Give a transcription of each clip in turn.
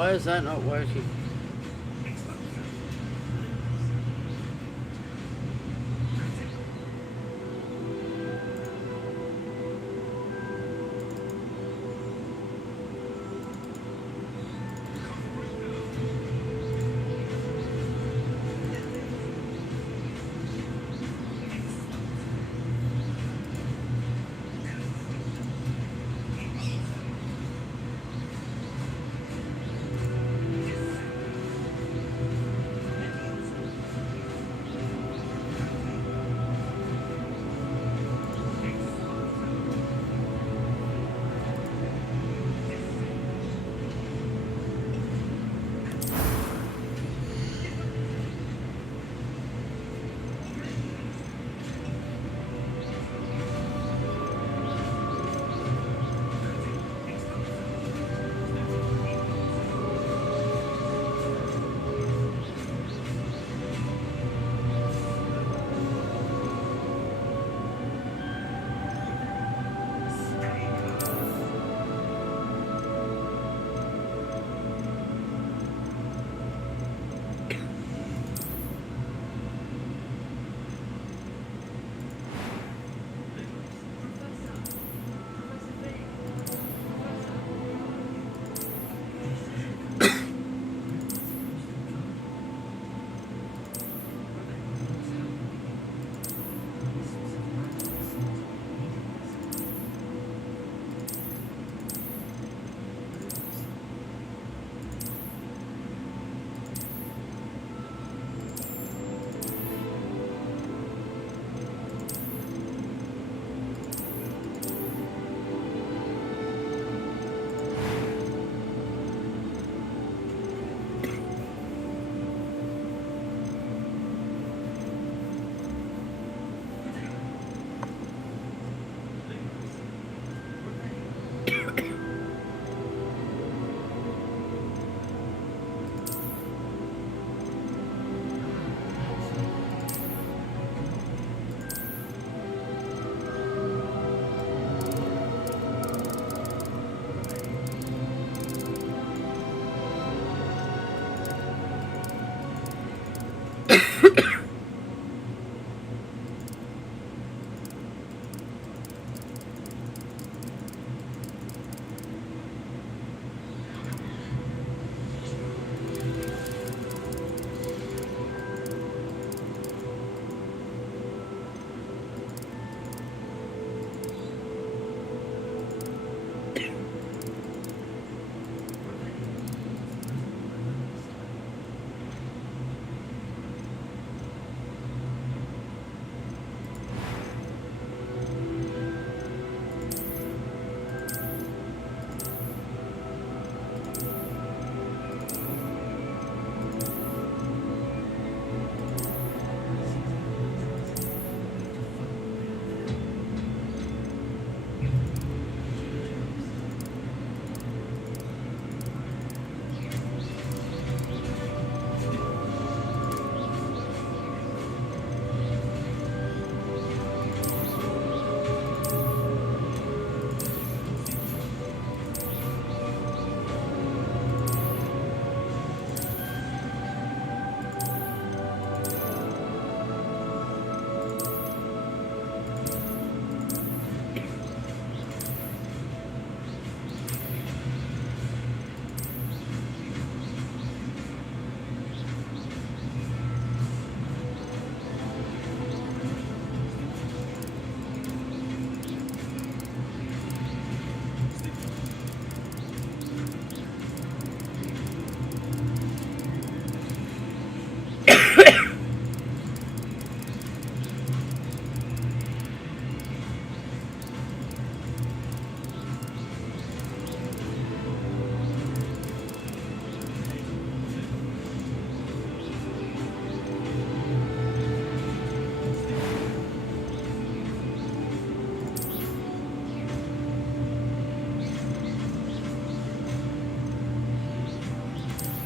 Why is that not working?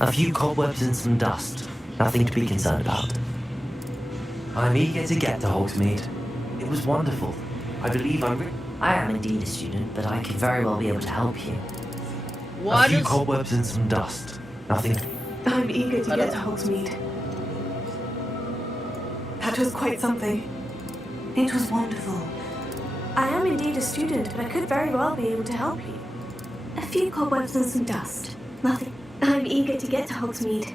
A few cobwebs and some dust. Nothing to be concerned about. I'm eager to get to Hogsmeade. It was wonderful. I believe I am indeed a student, but I could very well be able to help you. Why A few does... cobwebs and some dust. Nothing. I'm eager to get to Hogsmeade. That was quite something. It was wonderful. I am indeed a student, but I could very well be able to help you. A few cobwebs and some dust. Nothing. I'm eager to get to Hogsmeade.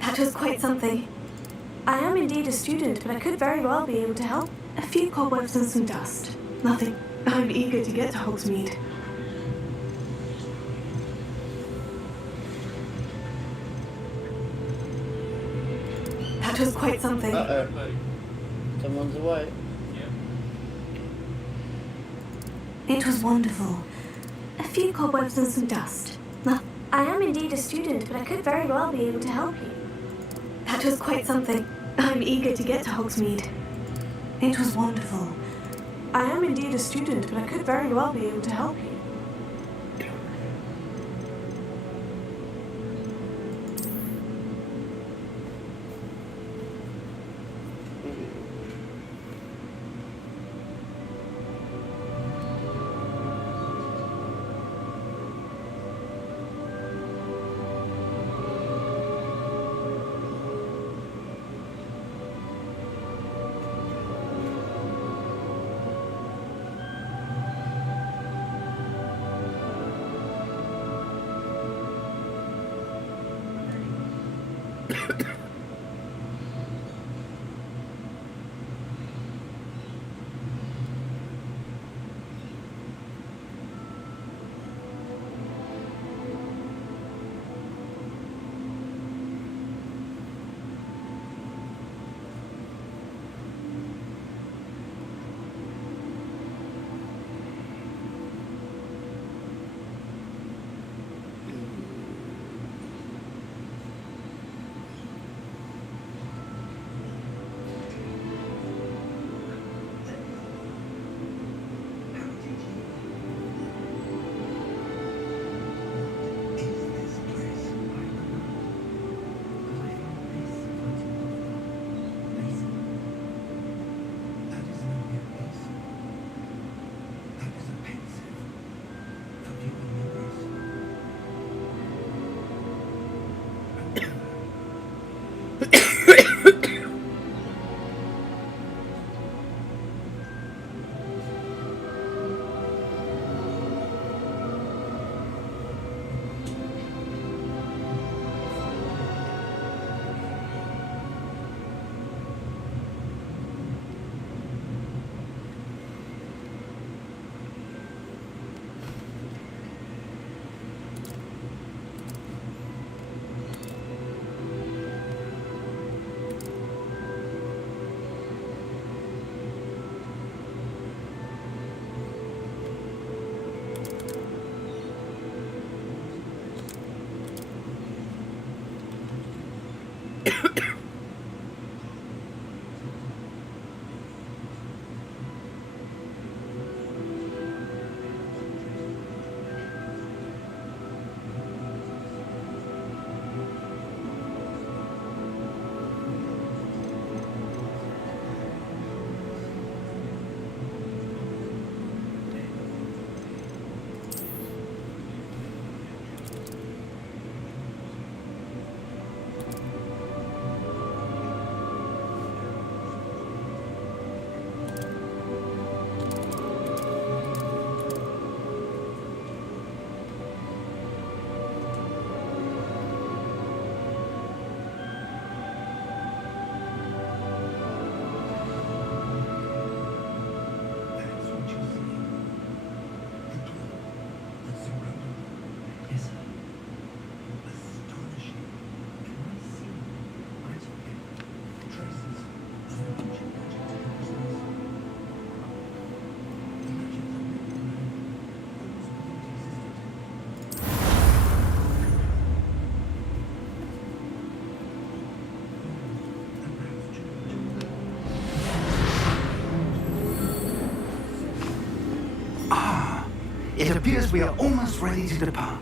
That was quite something. I am indeed a student, but I could very well be able to help. A few cobwebs and some dust. Nothing. I'm eager to get to Hogsmeade. That was quite something. Uh-oh. Someone's away. It was wonderful. A few cobwebs and some dust. I am indeed a student, but I could very well be able to help you. That was quite something. I'm eager to get to Hogsmeade. It was wonderful. I am indeed a student, but I could very well be able to help you. It appears we are almost ready to depart.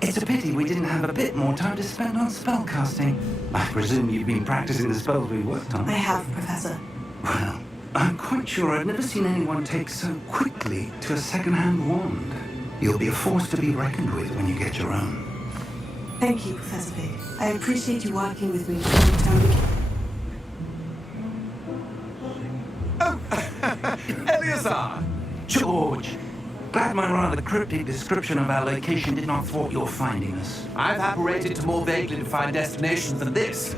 It's a pity we didn't have a bit more time to spend on spellcasting. I presume you've been practicing the spells we worked on. I have, Professor. Well, I'm quite sure I've never seen anyone take so quickly to a second-hand wand. You'll be a force to be reckoned with when you get your own. Thank you, Professor Fig. I appreciate you working with me time and time again. Eleazar! George! Glad my rather cryptic description of our location did not thwart your finding us. I've apparated to more vaguely defined destinations than this.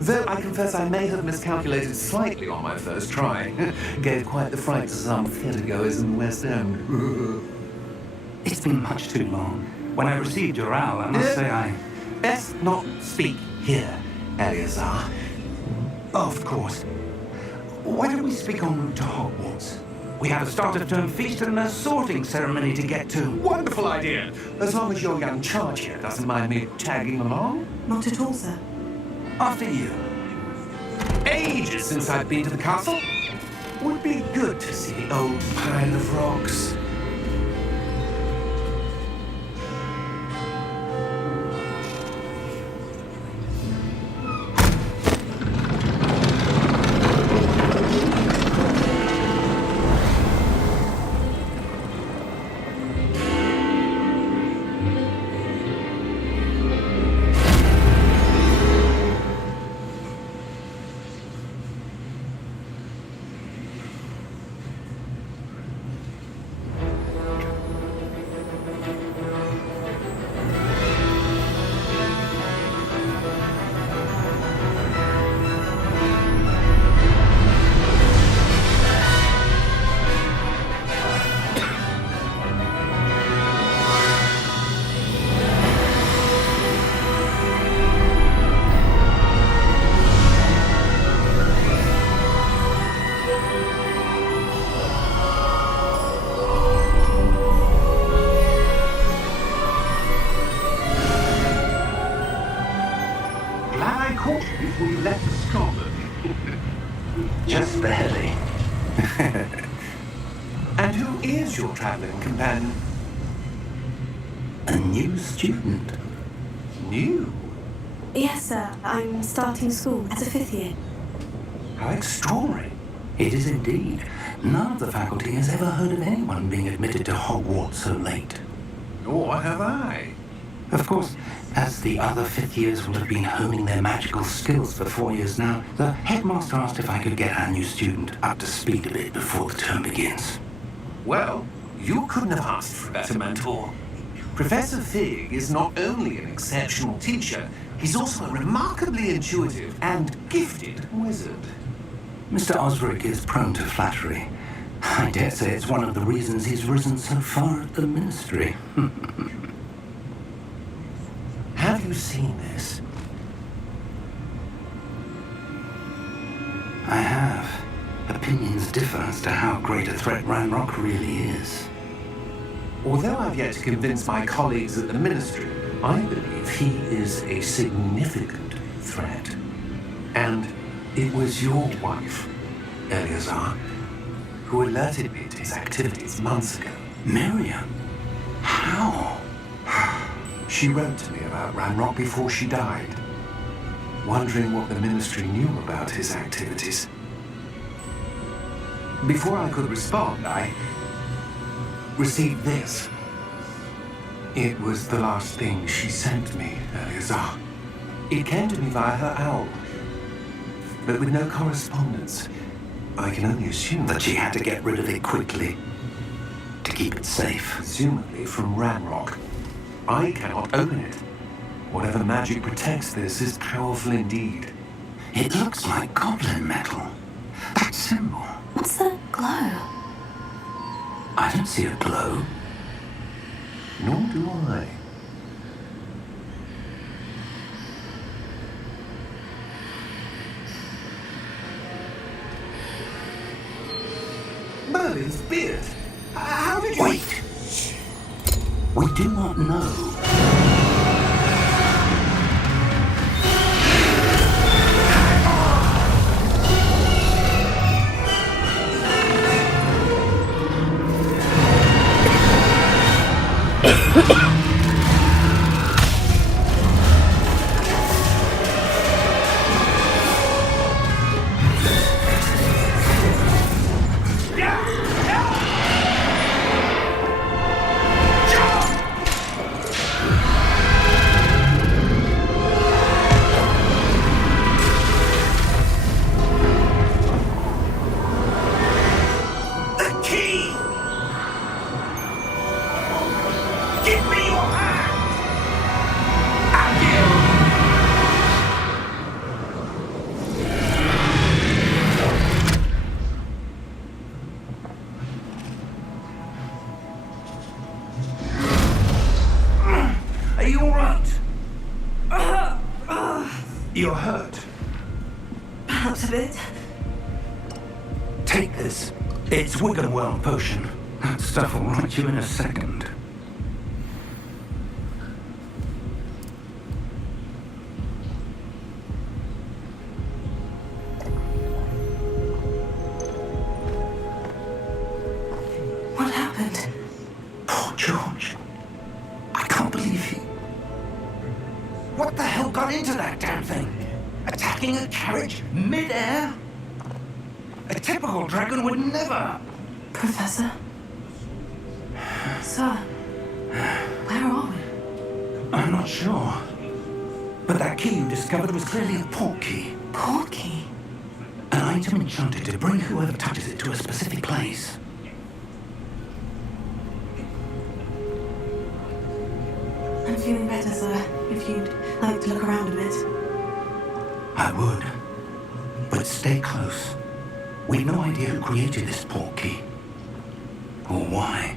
Though I confess I may have miscalculated slightly on my first try. Gave quite the fright to some theatregoers in the West End. It's been much too long. When I received your owl, I must say I... Best not speak here, Eleazar. Of course. Why don't we speak en route to Hogwarts? We have a start-of-term feast and a sorting ceremony to get to. Wonderful idea! As long as your young charge here doesn't mind me tagging along. Not at all, sir. After you. Ages since I've been to the castle. Would be good to see the old pile of rocks. We left Scotland. Just barely. And who is your traveling companion? A new student. New? Yes, sir. I'm starting school as a 5th year. How extraordinary. It is indeed. None of the faculty has ever heard of anyone being admitted to Hogwarts so late. Nor have I. Of course, as the other 5th years will have been honing their magical skills for 4 years now, the headmaster asked if I could get our new student up to speed a bit before the term begins. Well, you couldn't have asked for a better mentor. Professor Fig is not only an exceptional teacher, he's also a remarkably intuitive and gifted wizard. Mr. Osric is prone to flattery. I dare say it's one of the reasons he's risen so far at the ministry. Have you seen this? I have. Opinions differ as to how great a threat Ranrock really is. Although I've yet to convince my colleagues at the ministry, I believe he is a significant threat. And it was your wife, Eleazar, who alerted me to his activities months ago. Miriam? How? She wrote to me about Ranrock before she died, wondering what the ministry knew about his activities. Before I could respond, I received this. It was the last thing she sent me, Eleazar. It came to me via her owl, but with no correspondence. I can only assume That she had to get rid of it quickly to keep it safe. presumably from Ranrock. I cannot open it. Whatever magic protects this is powerful indeed. It looks like goblin metal. That symbol. What's that glow? I don't see a glow. Nor do I. Merlin's beard. How did you... Wait. We do not know. You're hurt. Perhaps a bit. Take this. It's Wiggenweld potion. That stuff will right you in a second. What happened? Poor George. I can't believe he... What the hell got into that damn thing? Attacking a carriage mid-air? A typical dragon would never... Professor? Sir? Where are we? I'm not sure. But that key you discovered was clearly a port key. Port key? An item enchanted to bring whoever touches it to a specific place. I'm feeling better, sir. If you'd like to look around a bit. I would. But stay close. We've no idea who created this port key. Or why.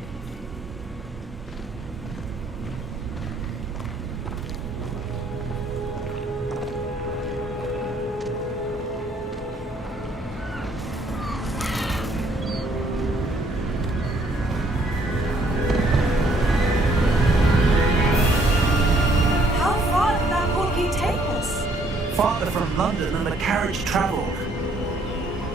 How far did that port key take us? Farther from London than the carriage travelled.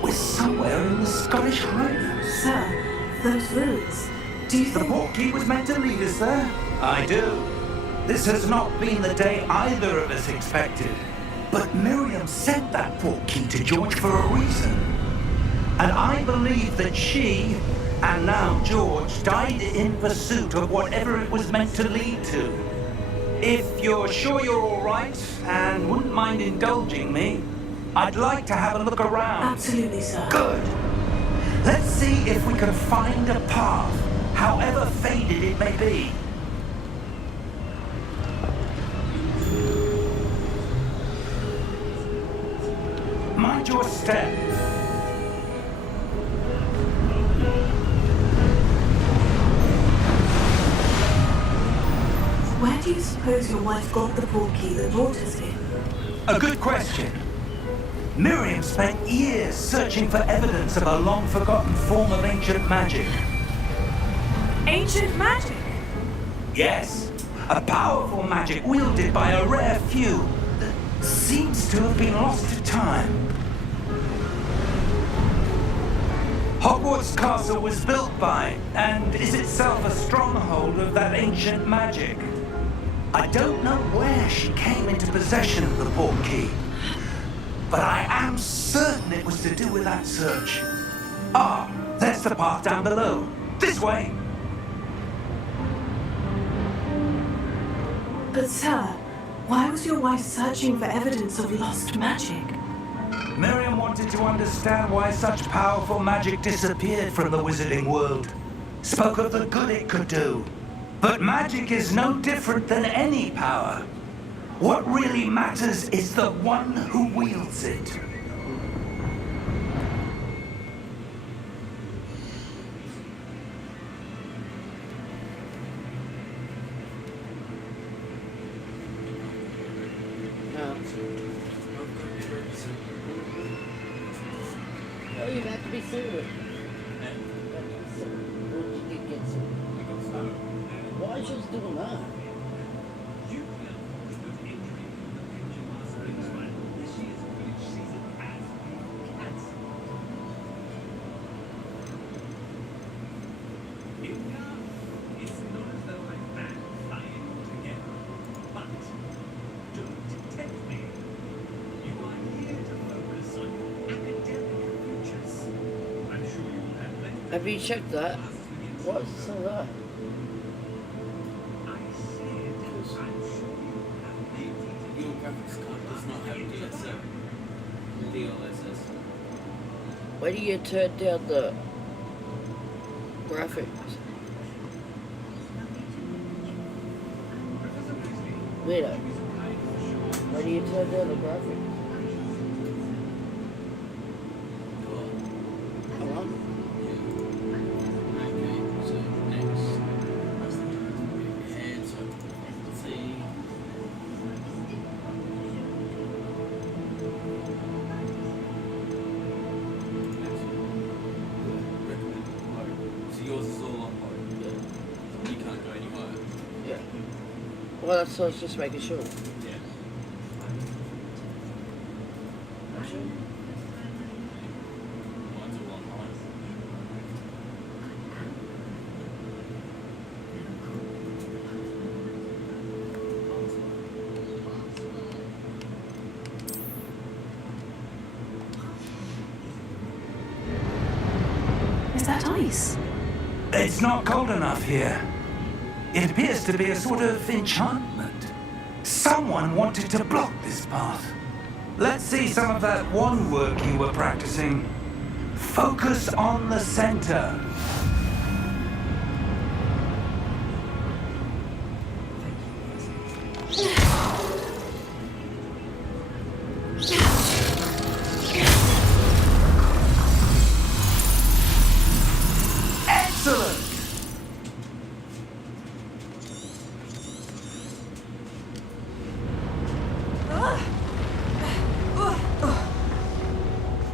We're somewhere in the Scottish Highlands. Sir, those routes. Do you The think... port key was meant to lead us there. I do. This has not been the day either of us expected. But Miriam sent that port key to George for a reason. And I believe that she, and now George, died in pursuit of whatever it was meant to lead to. If you're sure you're all right and wouldn't mind indulging me, I'd like to have a look around. Absolutely, sir. Good. Let's see if we can find a path, however faded it may be. Mind your step. Where do you suppose your wife got the port key that brought us here? A good question. Miriam spent years searching for evidence of a long-forgotten form of ancient magic. Ancient magic? Yes, a powerful magic wielded by a rare few that seems to have been lost to time. Hogwarts Castle was built by, and is itself a stronghold of that ancient magic. I don't know where she came into possession of the port key, but I am certain it was to do with that search. Ah, there's the path down below. This way! But sir, why was your wife searching for evidence of lost magic? Miriam wanted to understand why such powerful magic disappeared from the wizarding world. Spoke of the good it could do. But magic is no different than any power. What really matters is the one who wields it. Oh, you have to be serious. What did you get? Why is she doing that? Have you checked that? What's all that? Your graphics card does not have DSL. DLSS. Why do you turn down the graphics? Weirdo. Why do you turn down the graphics? Come on. Okay, so next. And so, let's see. Well, that's, I was just making sure. Yeah. Mine's all online. Is that ice? It's not cold enough here. It appears to be a sort of enchantment. Someone wanted to block this path. Let's see some of that wand work you were practicing. Focus on the center. Excellent!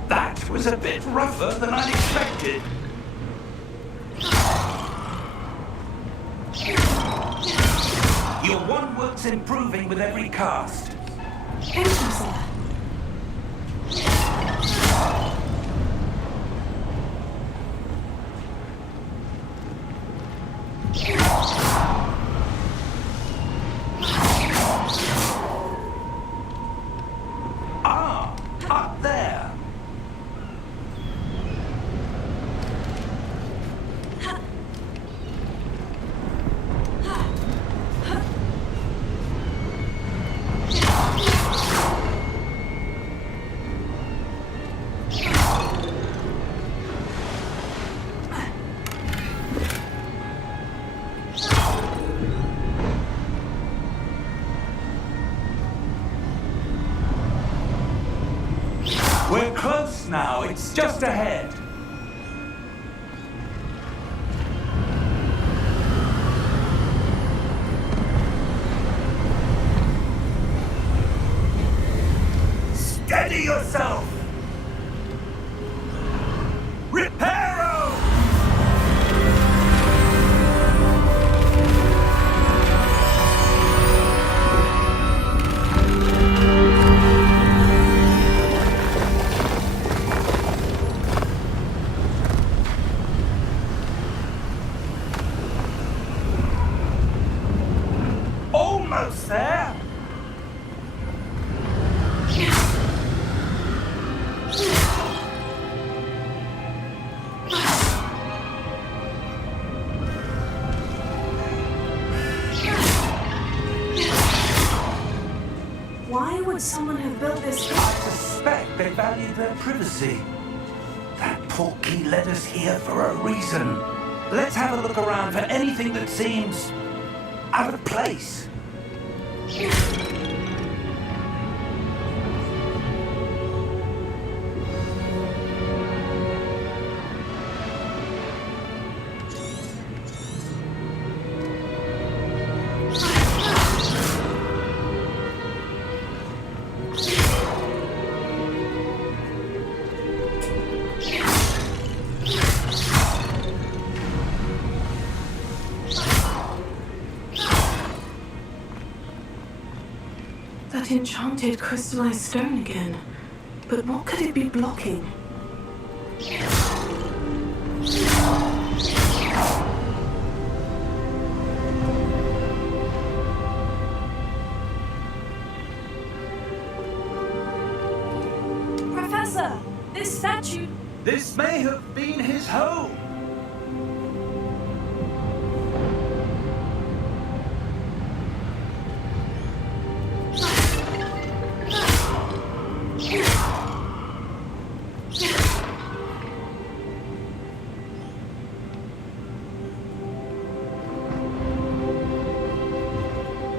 That was a bit rougher than I'd expected. Your wand work's improving with every cast. Thank you, sir. Ah, up there. We're close now. It's just ahead. Steady yourself. Reparo! Almost there. Why would someone have built this? I suspect they value their privacy. That portkey led us here for a reason. Let's have a look around for anything that seems out of place. That enchanted crystallized stone again. But what could it be blocking? Professor, this statue... This may have been his home.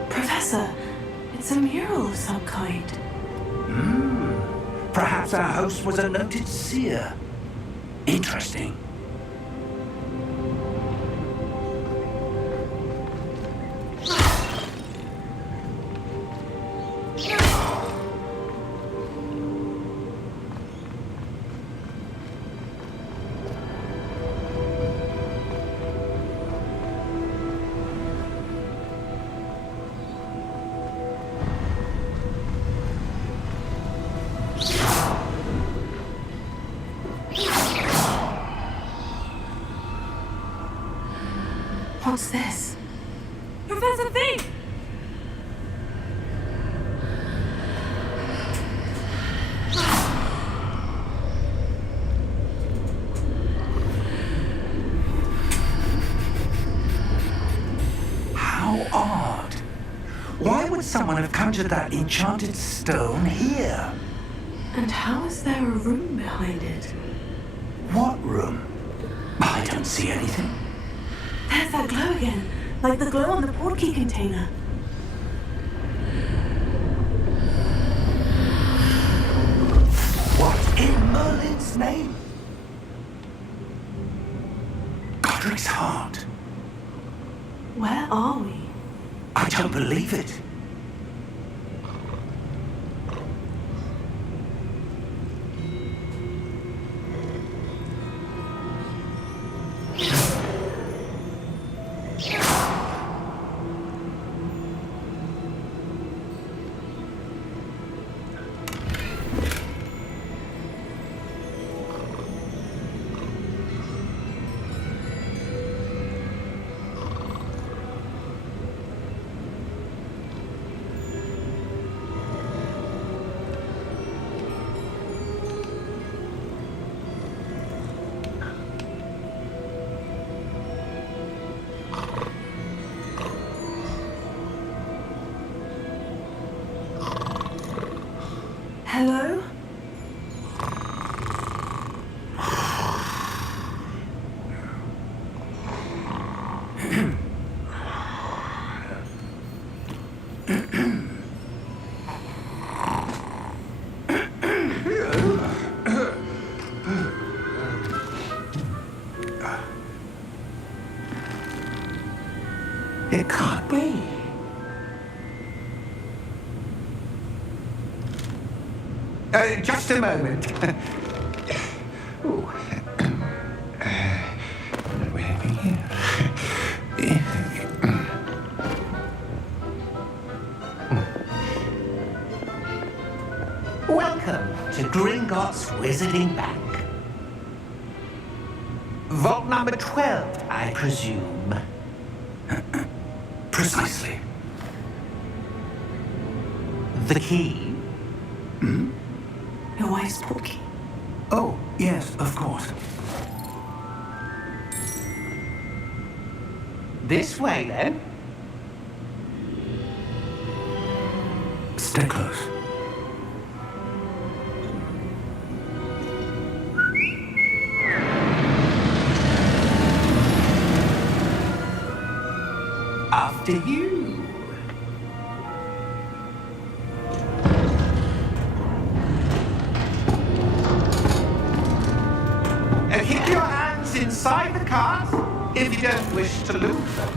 Professor, it's a mural of some kind. Perhaps our host was a noted seer. Interesting. What's this? Professor Fig! How odd. Why would someone have conjured that enchanted stone here? And how is there a room behind it? What room? I don't see anything. There's that glow again, like the glow on the portkey container. What in Merlin's name? Godric's heart. Where are we? I don't believe it. Hello? It can't be. Just a moment. Ooh. Welcome to Gringotts Wizarding Bank. Vault number 12, I presume. Precisely. The key? Your wife's portkey. Oh, yes, of course. This way, then. Stay close. After you. Keep your hands inside the cart if you don't wish to lose them.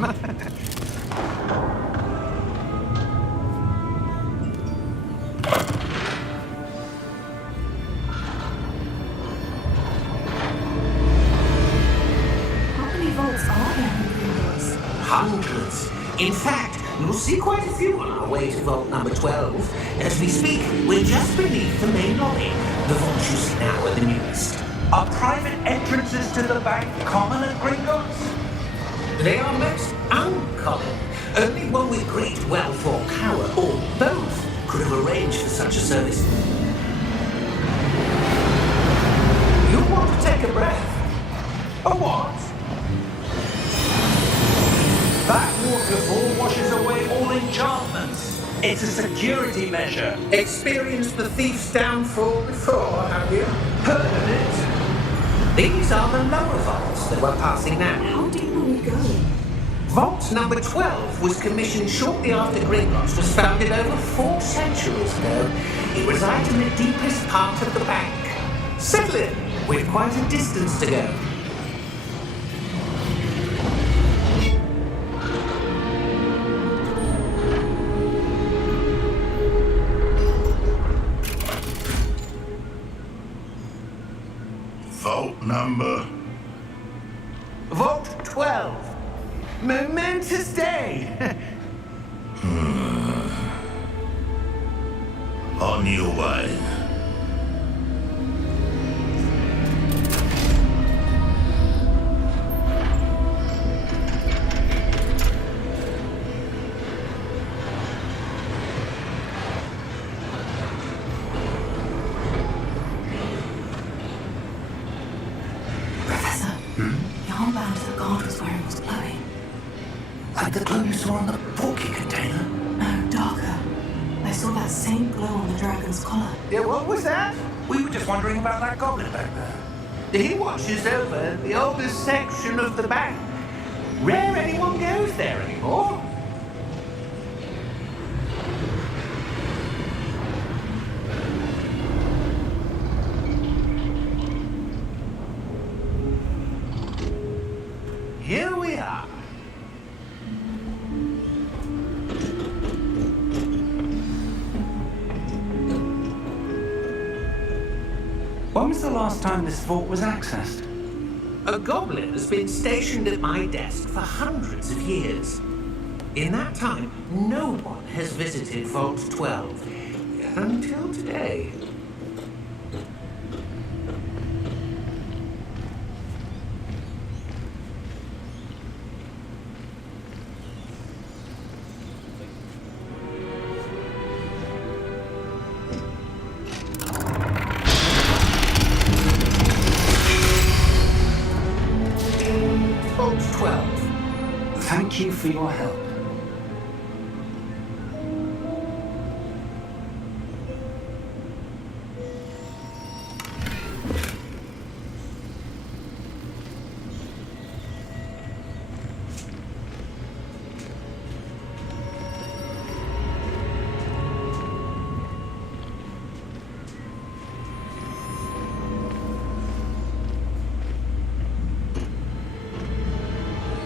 How many vaults are there in Gringotts? Hundreds. In fact, you'll see quite a few on our way to vault number 12. As we speak, we're just beneath the main lobby. The vault you see now are the newest. Are private entrances to the bank common at Gringotts? They are most uncommon. Only one with great wealth or power, or both, could have arranged for such a service. You want to take a breath? A what? That waterfall washes away all enchantments. It's a security measure. Experienced the thief's downfall before, have you? Heard of it? These are the lower vaults that we're passing now. How deep are we going? Vault number 12 was commissioned shortly after Gringotts was founded over 4 centuries ago. It resides in the deepest part of the bank. Settle in, with quite a distance to go. Vault number. Vault 12. Momentous day. On your way. the guard was wearing was glowing. Like the glow you saw on the porky container? No, darker. I saw that same glow on the dragon's collar. Yeah, what was that? We were just wondering about that goblin back there. He watches over the oldest section of the bank. Rare anyone goes there anymore. Here we are. When was the last time this vault was accessed? A goblin has been stationed at my desk for hundreds of years. In that time, no one has visited Vault 12 until today. Vault 12. Thank you for your help.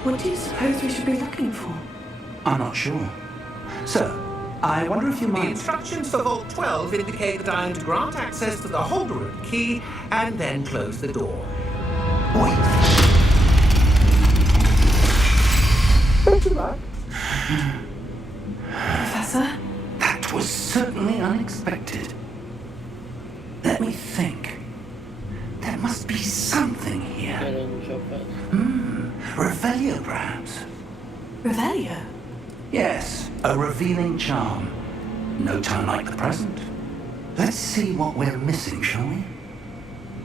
What do you suppose we should be looking for? I'm not sure. Sir, I wonder if you The might... instructions for Vault 12 indicate that I am to grant access to the holder of the key and then close the door. Wait! Professor? That was certainly unexpected. Let me think. There must be something here. Revelio, perhaps? Revelio? Yes, a revealing charm. No time like the present. Let's see what we're missing, shall we?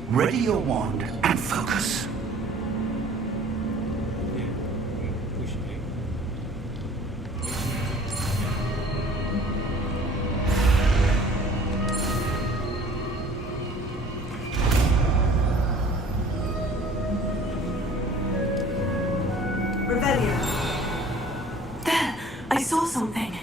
Ready your wand and focus. We should be. Revelio. There! I saw something.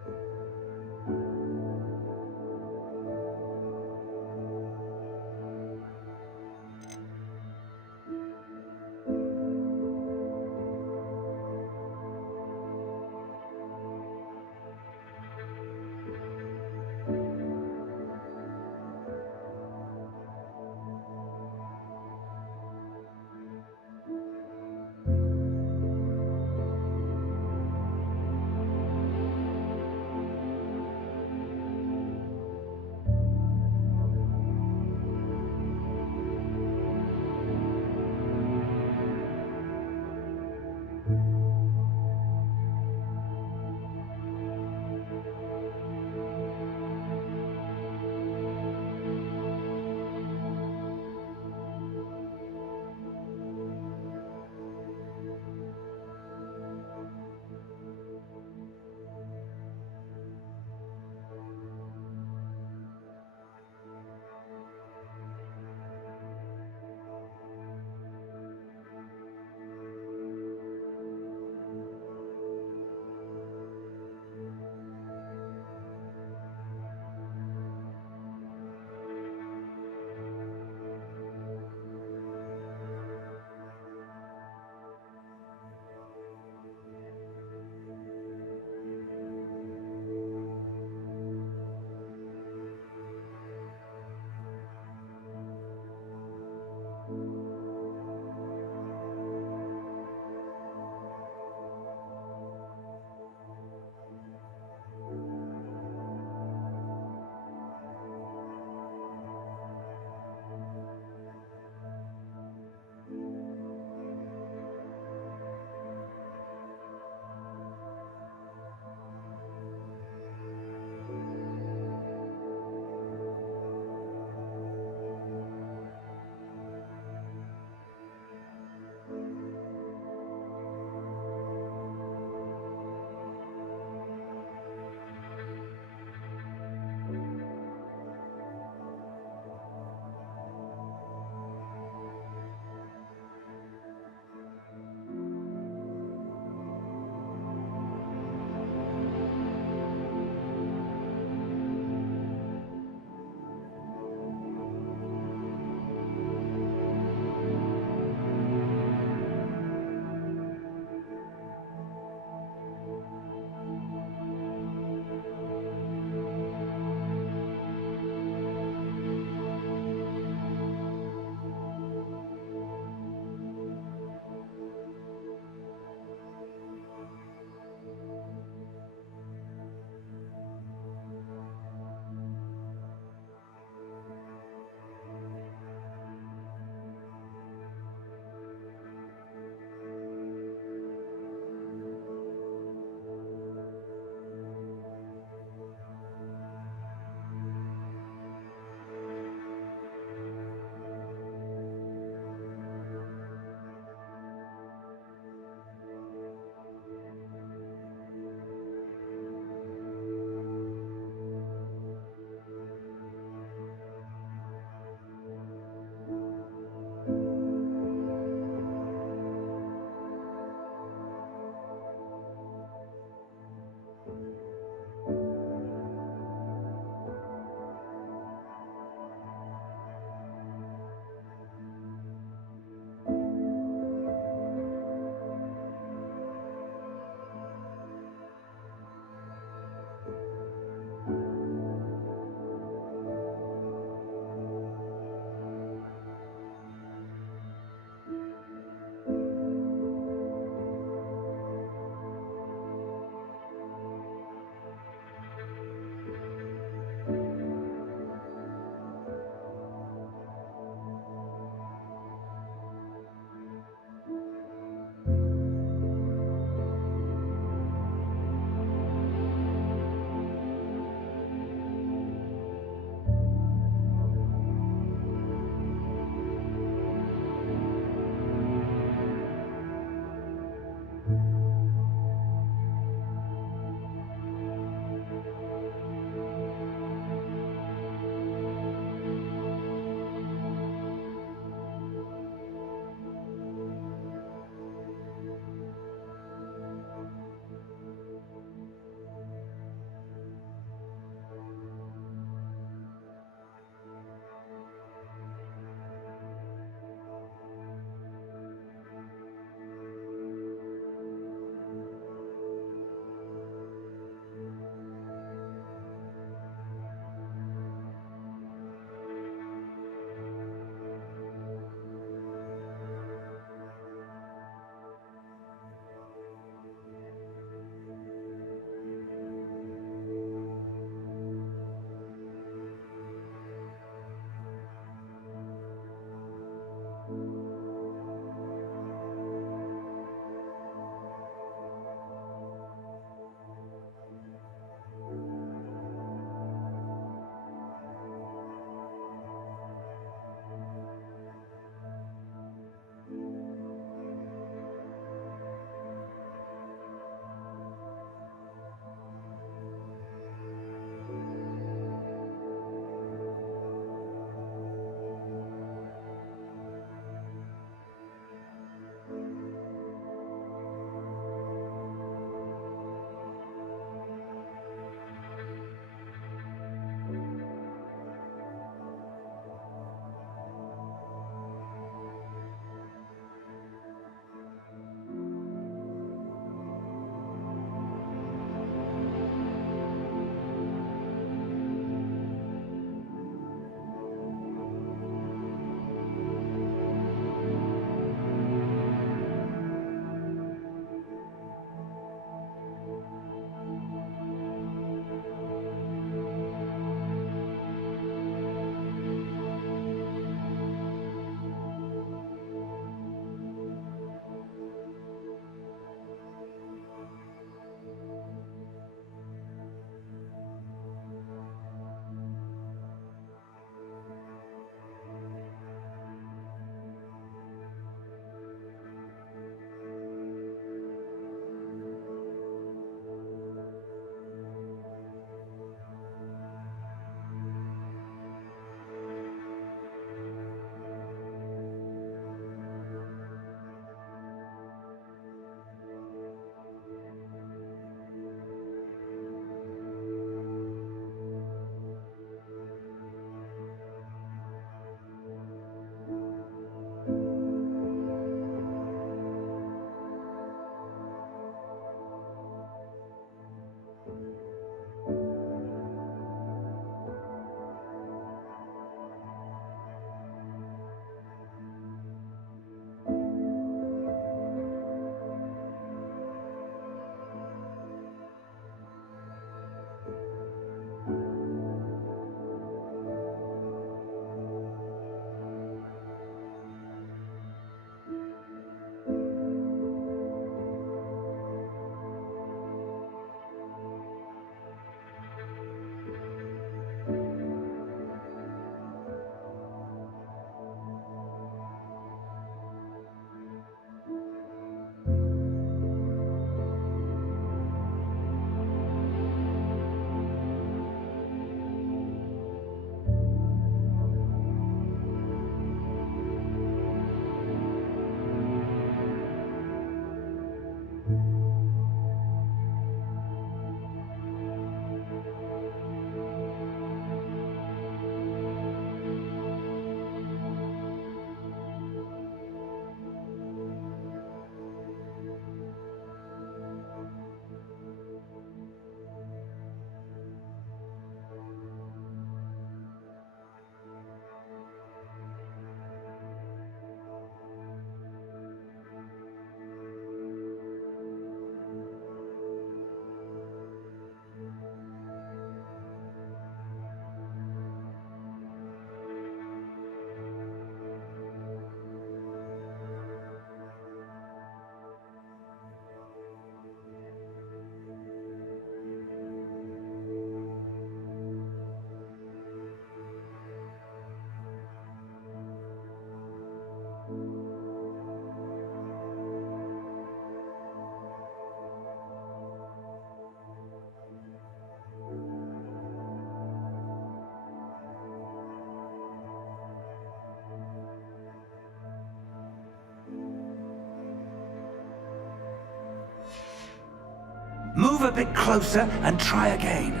a bit closer and try again.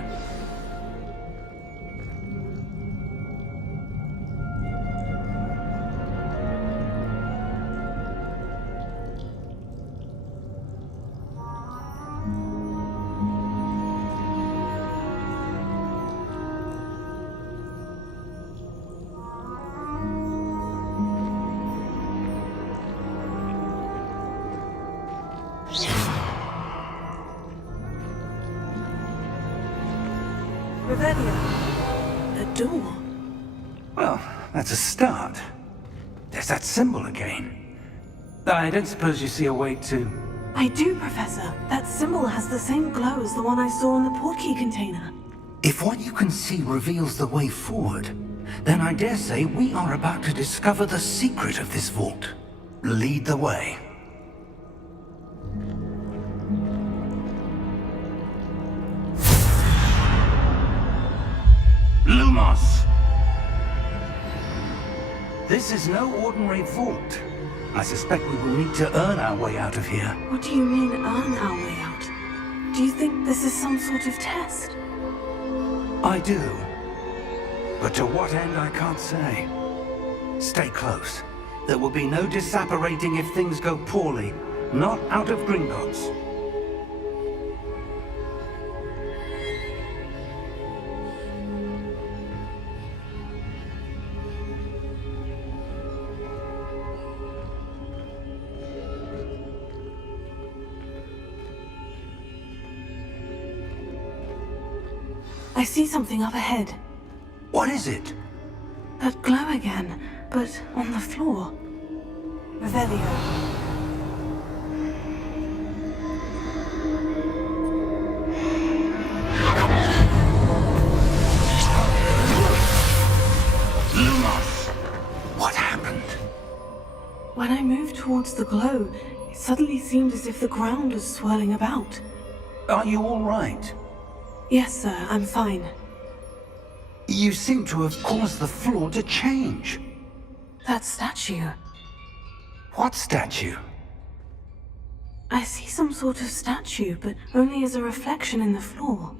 Revelio. A door. Well, that's a start. There's that symbol again. I don't suppose you see a way to... I do, Professor. That symbol has the same glow as the one I saw in the portkey container. If what you can see reveals the way forward, then I dare say we are about to discover the secret of this vault. Lead the way. Lumos! This is no ordinary vault. I suspect we will need to earn our way out of here. What do you mean, earn our way out? Do you think this is some sort of test? I do. But to what end, I can't say. Stay close. There will be no disapparating if things go poorly. Not out of Gringotts. I see something up ahead. What is it? That glow again, but on the floor. Revelio. Lumos! What happened? When I moved towards the glow, it suddenly seemed as if the ground was swirling about. Are you all right? Yes, sir, I'm fine. You seem to have caused the floor to change. That statue. What statue? I see some sort of statue, but only as a reflection in the floor.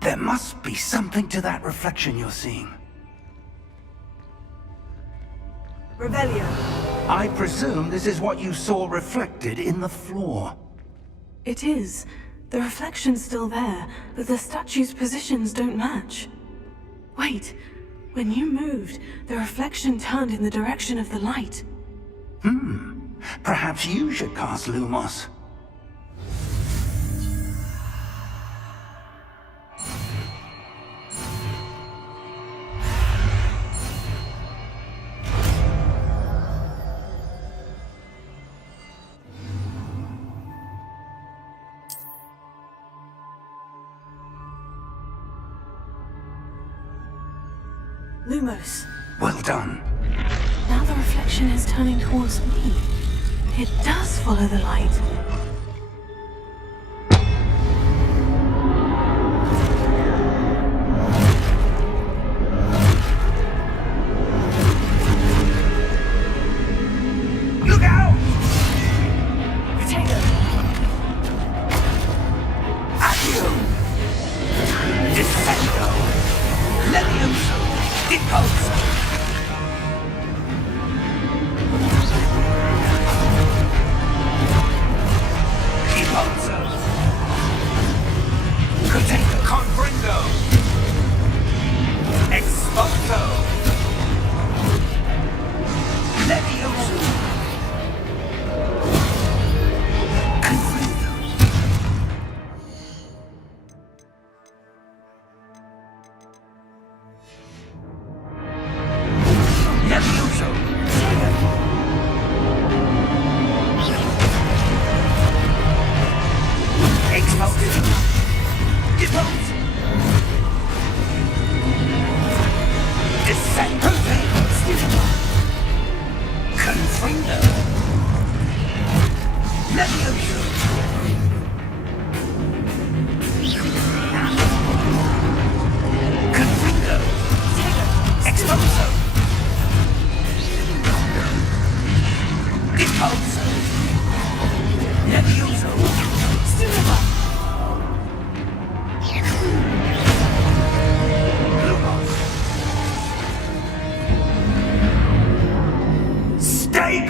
There must be something to that reflection you're seeing. Revelio. I presume this is what you saw reflected in the floor. It is. The reflection's still there, but the statue's positions don't match. Wait. When you moved, the reflection turned in the direction of the light. Perhaps you should cast Lumos. Lumos. Well done. Now the reflection is turning towards me. It does follow the light. Look out! Potato. Accio! Descendo! Levioso! Deposo! Deposo! Potato Confringo! Exposo! Levioso! Confringo!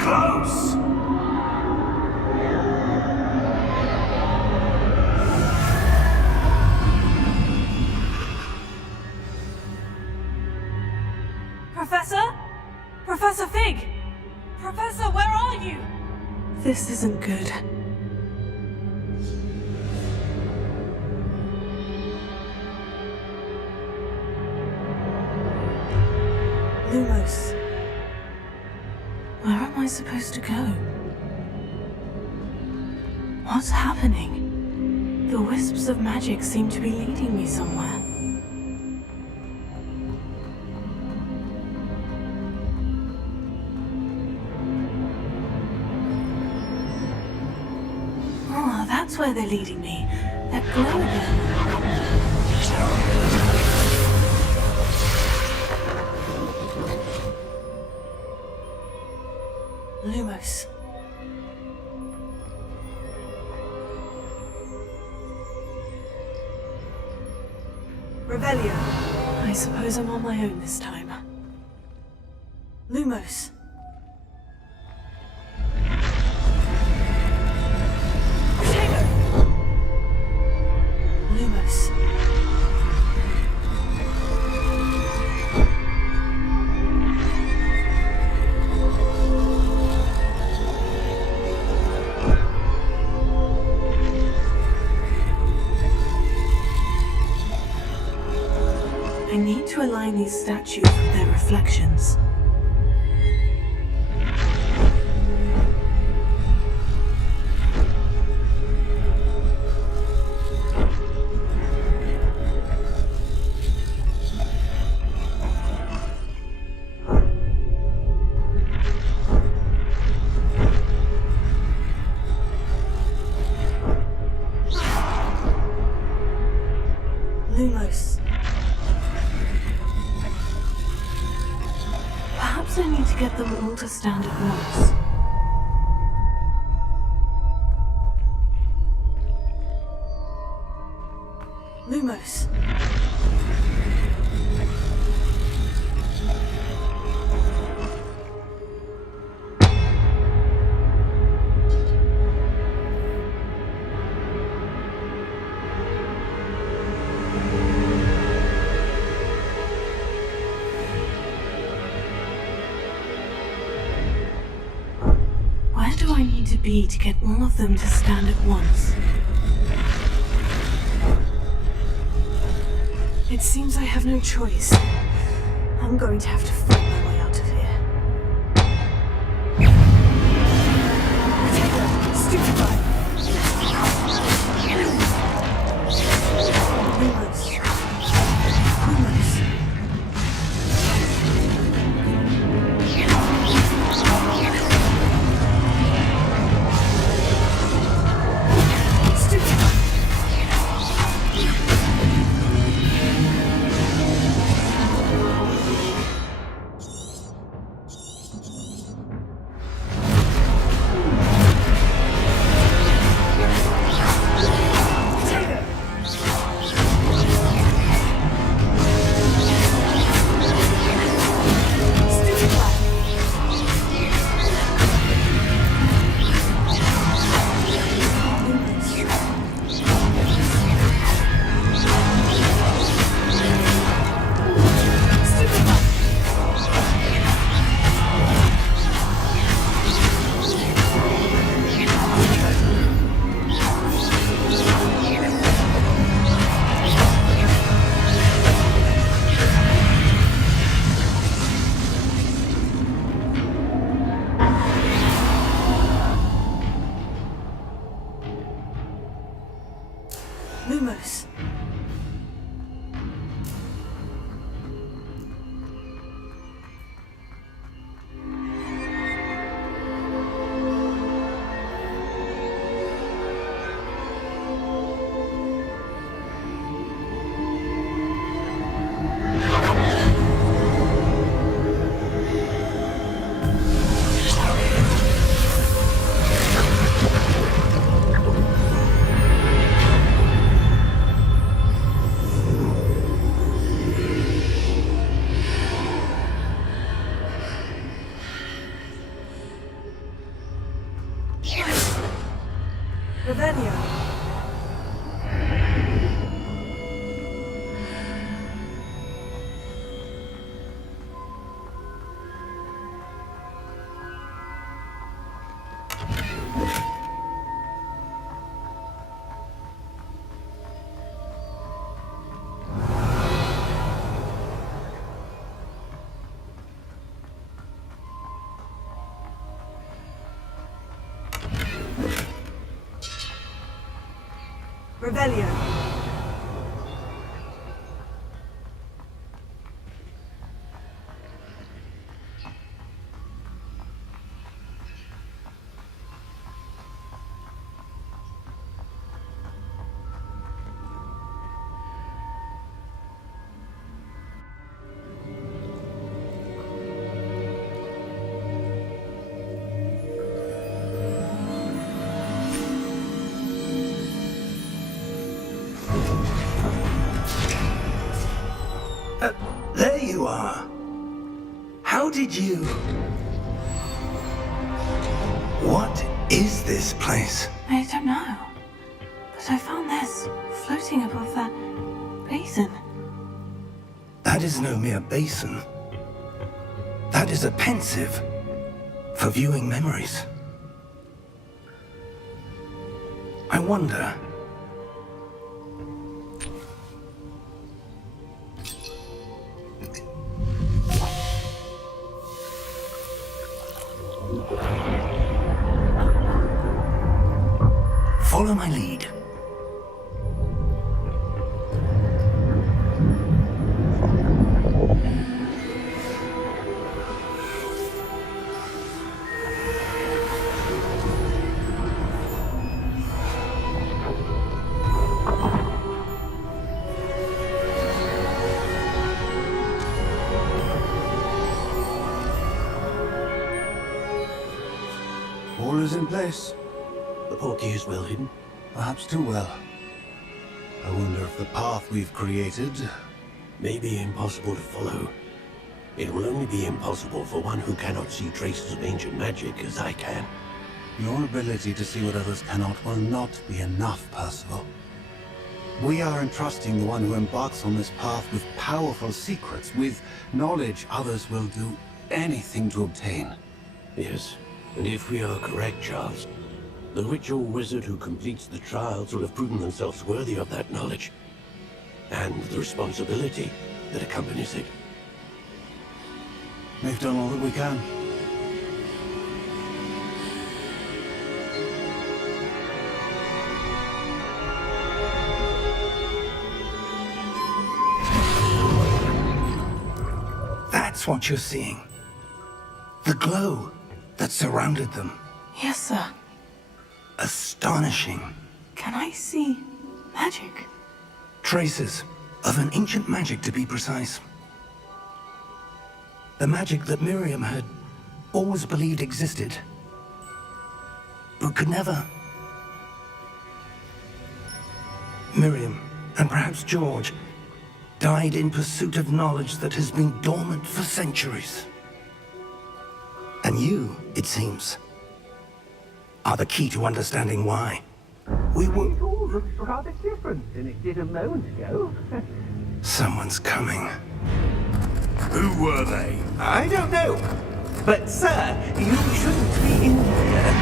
close! Professor? Professor Fig! Professor, where are you? This isn't good. Lumos. Where am I supposed to go? What's happening? The wisps of magic seem to be leading me somewhere. Oh, that's where they're leading me. That glow again. Lumos. Revelio. I suppose I'm on my own this time. Lumos. Lumos. I need to align these statues with their reflections. Lumos. Perhaps I need to get them all to stand at once. Lumos. Where do I need to be to get all of them to stand at once? It seems I have no choice. I'm going to have to fight my way out of here. Stupefy! Lumos. Lumos. rebellion. There you are. How did you... What is this place? I don't know. But I found this floating above that basin. That is no mere basin. That is a pensive for viewing memories. I wonder... Follow my lead. All is in place. The portkey is well hidden. Perhaps too well. I wonder if the path we've created... May be impossible to follow. It will only be impossible for one who cannot see traces of ancient magic as I can. Your ability to see what others cannot will not be enough, Percival. We are entrusting the one who embarks on this path with powerful secrets, with knowledge others will do anything to obtain. Yes, and if we are correct, Charles, the ritual wizard who completes the trials will have proven themselves worthy of that knowledge, and the responsibility that accompanies it. We've done all that we can. That's what you're seeing. The glow that surrounded them. Yes, sir. Astonishing. Can I see magic? Traces of an ancient magic, to be precise. The magic that Miriam had always believed existed, but could never. Miriam, and perhaps George, died in pursuit of knowledge that has been dormant for centuries. And you, it seems, are the key to understanding why. We were... It all looks rather different than it did a moment ago. Someone's coming. Who were they? I don't know. But, sir, you shouldn't be in here.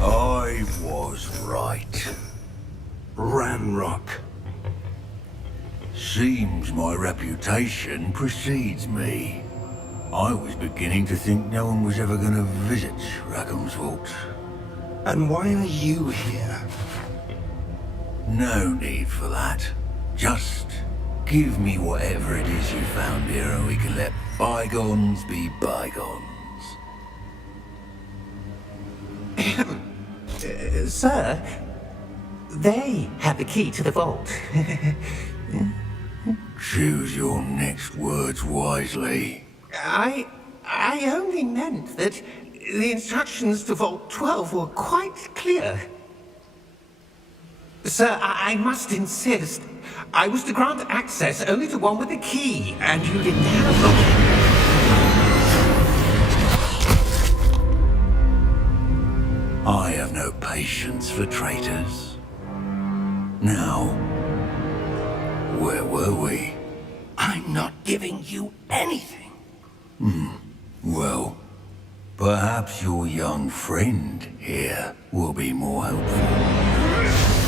I was right. Ramrock. Seems my reputation precedes me. I was beginning to think no one was ever going to visit Rackham's Vault. And why are you here? No need for that. Just give me whatever it is you found here and we can let bygones be bygones. Sir, they have the key to the vault. Choose your next words wisely. I only meant that the instructions to Vault 12 were quite clear. Sir, I must insist. I was to grant access only to one with the key, and you didn't have them. I have no patience for traitors. Now, where were we? I'm not giving you anything. Well, perhaps your young friend here will be more helpful.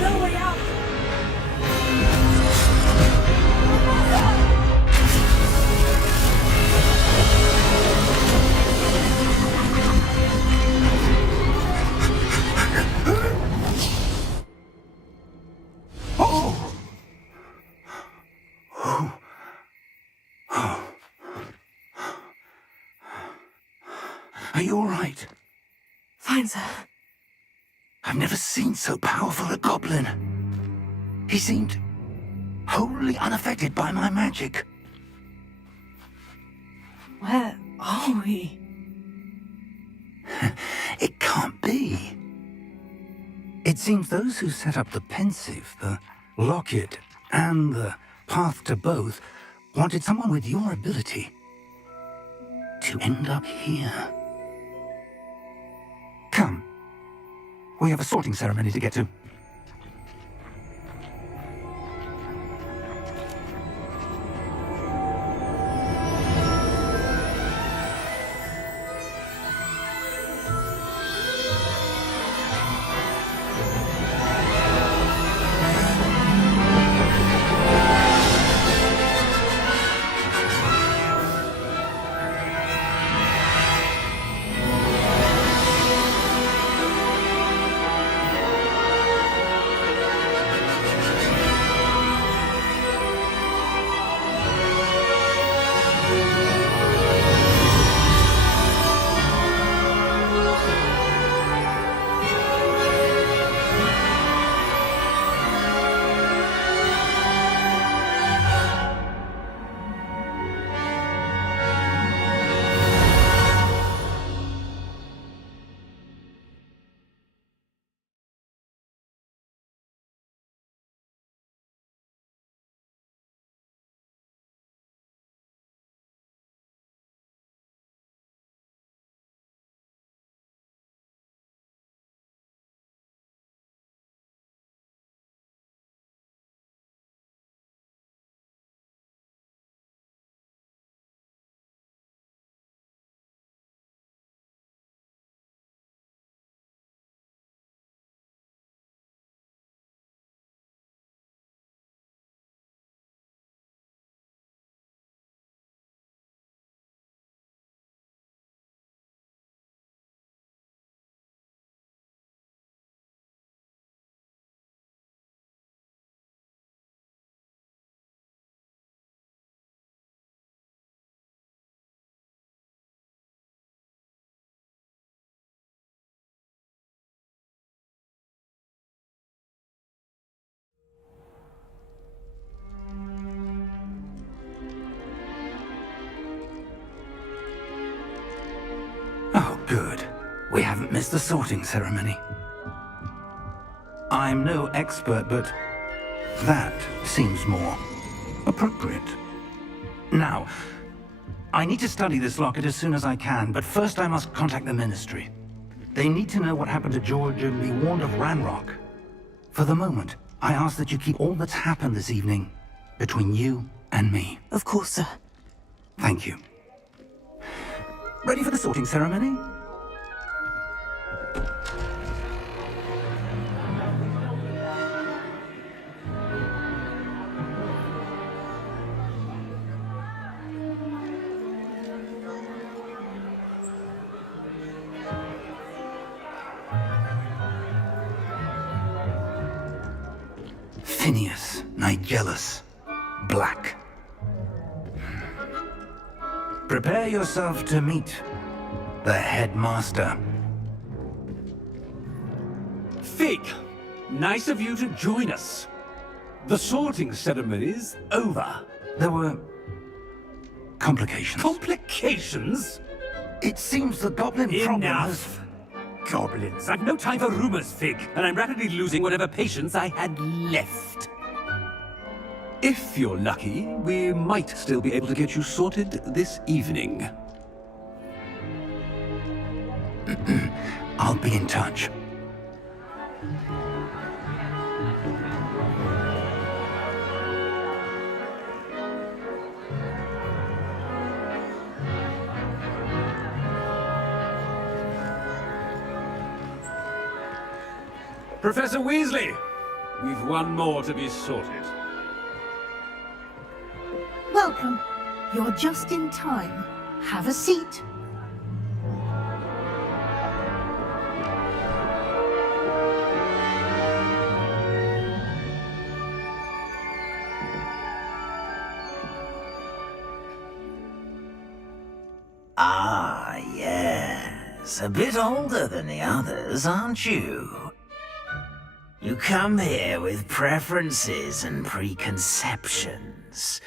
No way out! Are you all right? Fine, sir. I've never seen so powerful a goblin. He seemed wholly unaffected by my magic. Where are we? It can't be. It seems those who set up the pensive, the locket, and the path to both wanted someone with your ability to end up here. Come. We have a sorting ceremony to get to. Oh, good. We haven't missed the sorting ceremony. I'm no expert, but that seems more appropriate. Now, I need to study this locket as soon as I can, but first I must contact the Ministry. They need to know what happened to George and be warned of Ranrock. For the moment, I ask that you keep all that's happened this evening between you and me. Of course, sir. Thank you. Ready for the sorting ceremony? Phineas, Nigellus, Black. Prepare yourself to meet the headmaster. Fig, nice of you to join us. The sorting ceremony's over. There were complications. Complications? It seems the goblin problem has... Enough! Goblins. I've no time for rumors, Fig, and I'm rapidly losing whatever patience I had left. If you're lucky, we might still be able to get you sorted this evening. I'll be in touch. Professor Weasley, we've one more to be sorted. Welcome. You're just in time. Have a seat. Ah, yes. A bit older than the others, aren't you? You come here with preferences and preconceptions.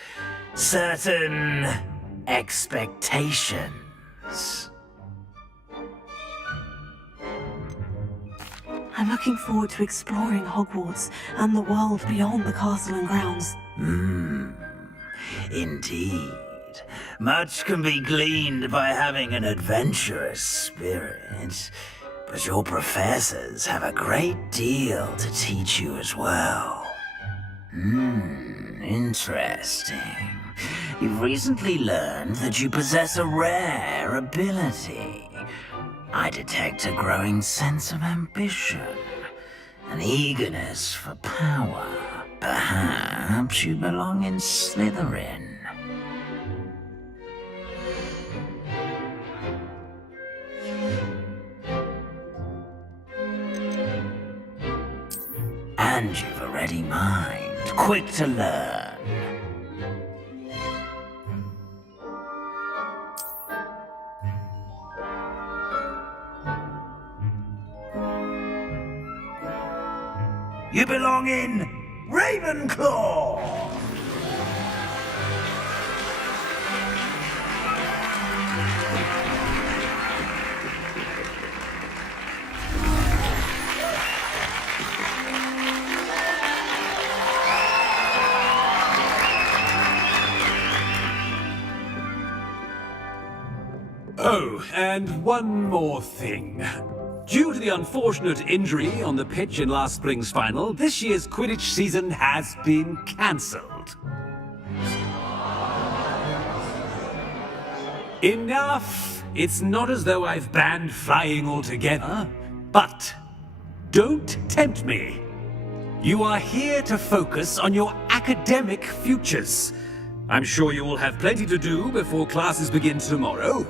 Certain expectations. I'm looking forward to exploring Hogwarts and the world beyond the castle and grounds. Indeed. Much can be gleaned by having an adventurous spirit, but your professors have a great deal to teach you as well. Interesting. You've recently learned that you possess a rare ability. I detect a growing sense of ambition, an eagerness for power. Perhaps you belong in Slytherin. And you've a ready mind, quick to learn. You belong in Ravenclaw! Oh, and one more thing. Due to the unfortunate injury on the pitch in last spring's final, this year's Quidditch season has been cancelled. Enough! It's not as though I've banned flying altogether, but don't tempt me. You are here to focus on your academic futures. I'm sure you will have plenty to do before classes begin tomorrow.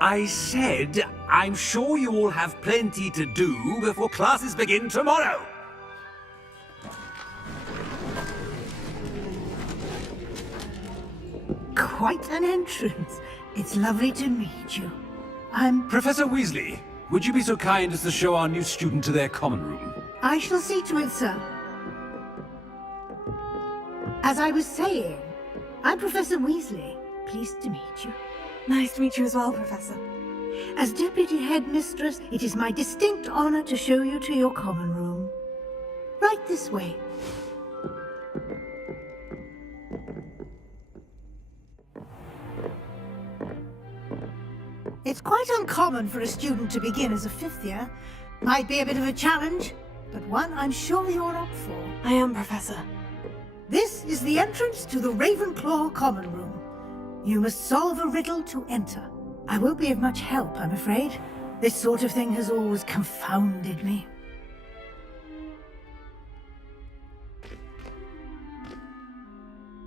I said, I'm sure you all have plenty to do before classes begin tomorrow. Quite an entrance. It's lovely to meet you. I'm... Professor Weasley, would you be so kind as to show our new student to their common room? I shall see to it, sir. As I was saying, I'm Professor Weasley. Pleased to meet you. Nice to meet you as well, Professor. As Deputy Headmistress, it is my distinct honor to show you to your common room. Right this way. It's quite uncommon for a student to begin as a fifth year. Might be a bit of a challenge, but one I'm sure you're up for. I am, Professor. This is the entrance to the Ravenclaw common room. You must solve a riddle to enter. I won't be of much help, I'm afraid. This sort of thing has always confounded me.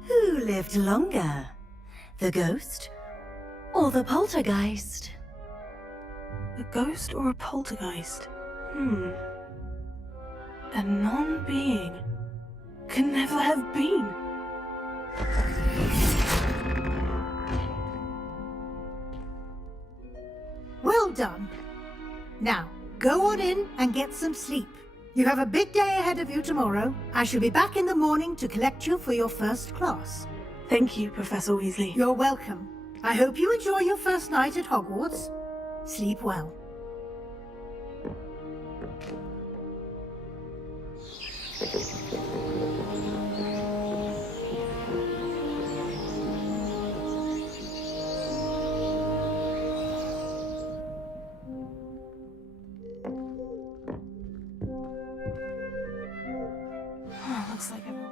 Who lived longer? The ghost or the poltergeist? A ghost or a poltergeist? A non-being can never have been. Well done. Now, go on in and get some sleep. You have a big day ahead of you tomorrow. I shall be back in the morning to collect you for your first class. Thank you, Professor Weasley. You're welcome. I hope you enjoy your first night at Hogwarts. Sleep well. Looks like everyone.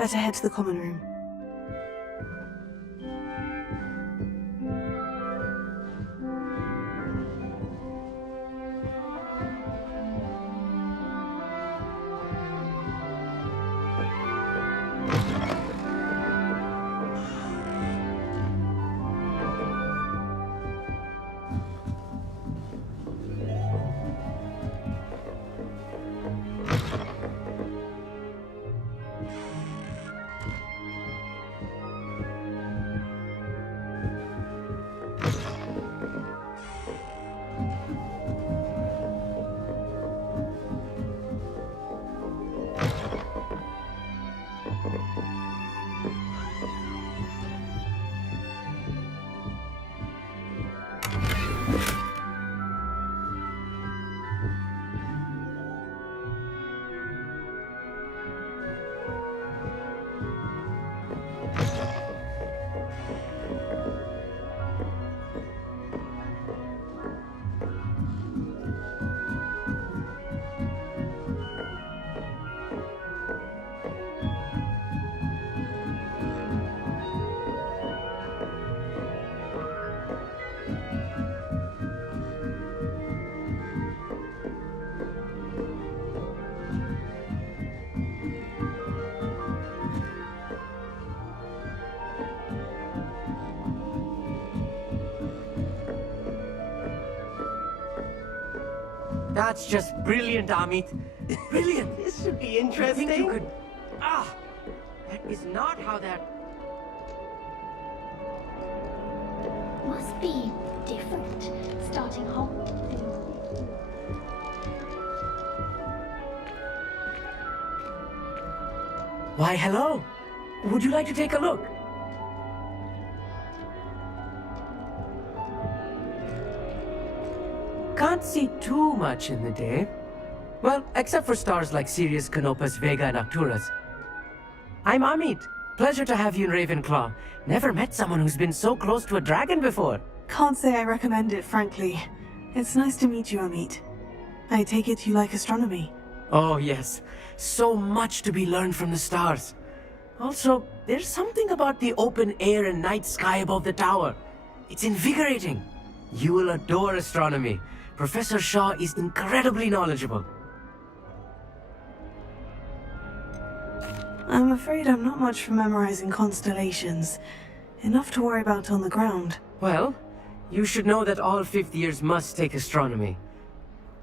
Better head to the common room. That's just brilliant, Amit. Brilliant. This should be interesting. I think you could... that is not how that... Must be different, starting home. Why, hello. Would you like to take a look? Can't see too much in the day. Well, except for stars like Sirius, Canopus, Vega, and Arcturus. I'm Amit. Pleasure to have you in Ravenclaw. Never met someone who's been so close to a dragon before. Can't say I recommend it, frankly. It's nice to meet you, Amit. I take it you like astronomy. Oh, yes. So much to be learned from the stars. Also, there's something about the open air and night sky above the tower. It's invigorating. You will adore astronomy. Professor Shaw is incredibly knowledgeable. I'm afraid I'm not much for memorizing constellations. Enough to worry about on the ground. Well, you should know that all fifth years must take astronomy.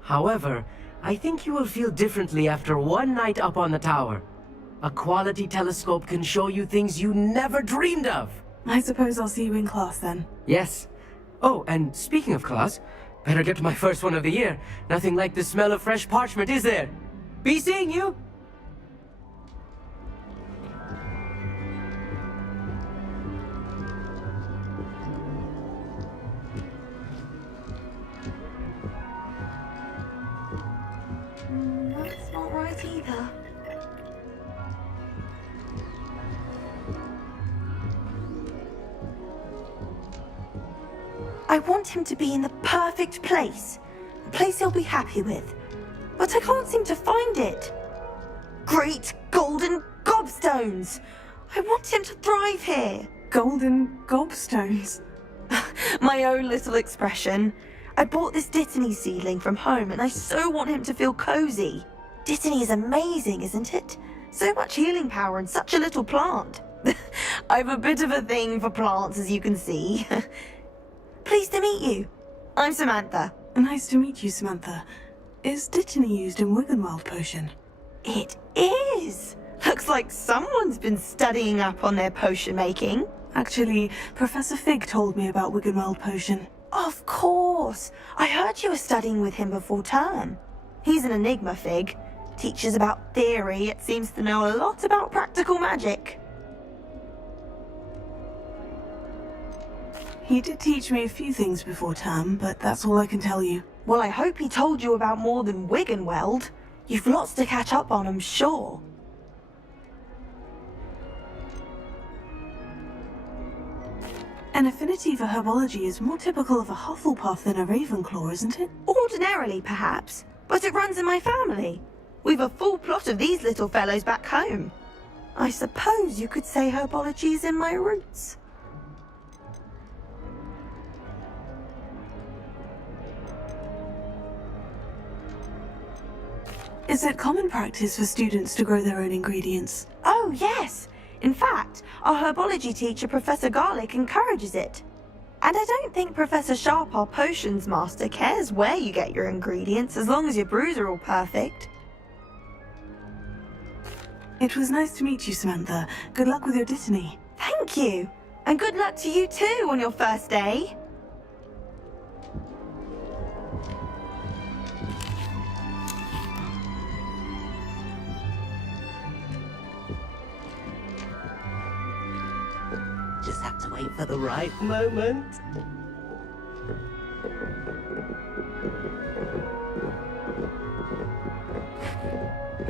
However, I think you will feel differently after one night up on the tower. A quality telescope can show you things you never dreamed of. I suppose I'll see you in class then. Yes. Oh, and speaking of class, better get to my first one of the year. Nothing like the smell of fresh parchment, is there? Be seeing you! That's not right either. I want him to be in the perfect place. A place he'll be happy with. But I can't seem to find it. Great golden gobstones! I want him to thrive here. Golden gobstones? My own little expression. I bought this Dittany seedling from home and I so want him to feel cozy. Dittany is amazing, isn't it? So much healing power in such a little plant. I have a bit of a thing for plants, as you can see. Pleased to meet you. I'm Samantha. Nice to meet you, Samantha. Is Dittany used in Wiggenweld potion? It is! Looks like someone's been studying up on their potion making. Actually, Professor Fig told me about Wiggenweld potion. Of course! I heard you were studying with him before term. He's an enigma, Fig. Teaches about theory, yet seems to know a lot about practical magic. He did teach me a few things before term, but that's all I can tell you. Well, I hope he told you about more than Wiggenweld. You've lots to catch up on, I'm sure. An affinity for herbology is more typical of a Hufflepuff than a Ravenclaw, isn't it? Ordinarily, perhaps, but it runs in my family. We've a full plot of these little fellows back home. I suppose you could say herbology is in my roots. Is it common practice for students to grow their own ingredients? Oh, yes! In fact, our herbology teacher, Professor Garlic, encourages it. And I don't think Professor Sharp, our potions master, cares where you get your ingredients as long as your brews are all perfect. It was nice to meet you, Samantha. Good luck with your dittany. Thank you! And good luck to you too on your first day! Just have to wait for the right moment.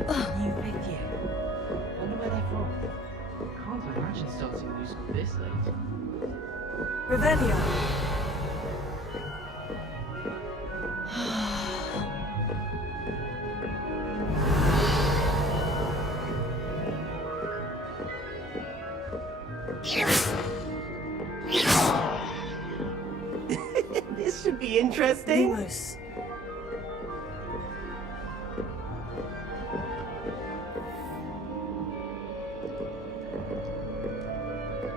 Oh, new video. Wonder where they're from. Can't imagine starting new school this late. Revelio. This should be interesting. Lumos.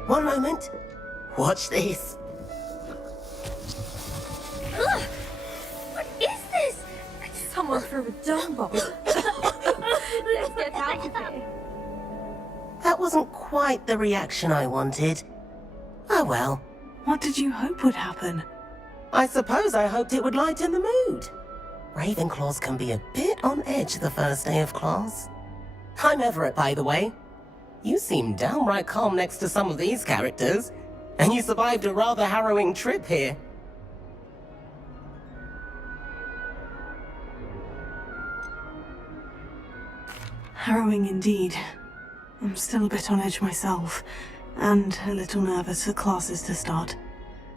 One moment. Watch this. Ugh! What is this? Someone threw a dung bomb. Let's get out of here. That wasn't quite the reaction I wanted. Oh well. What did you hope would happen? I suppose I hoped it would lighten the mood. Ravenclaws can be a bit on edge the first day of class. I'm Everett, by the way. You seem downright calm next to some of these characters, and you survived a rather harrowing trip here. Harrowing indeed. I'm still a bit on edge myself, and a little nervous for classes to start.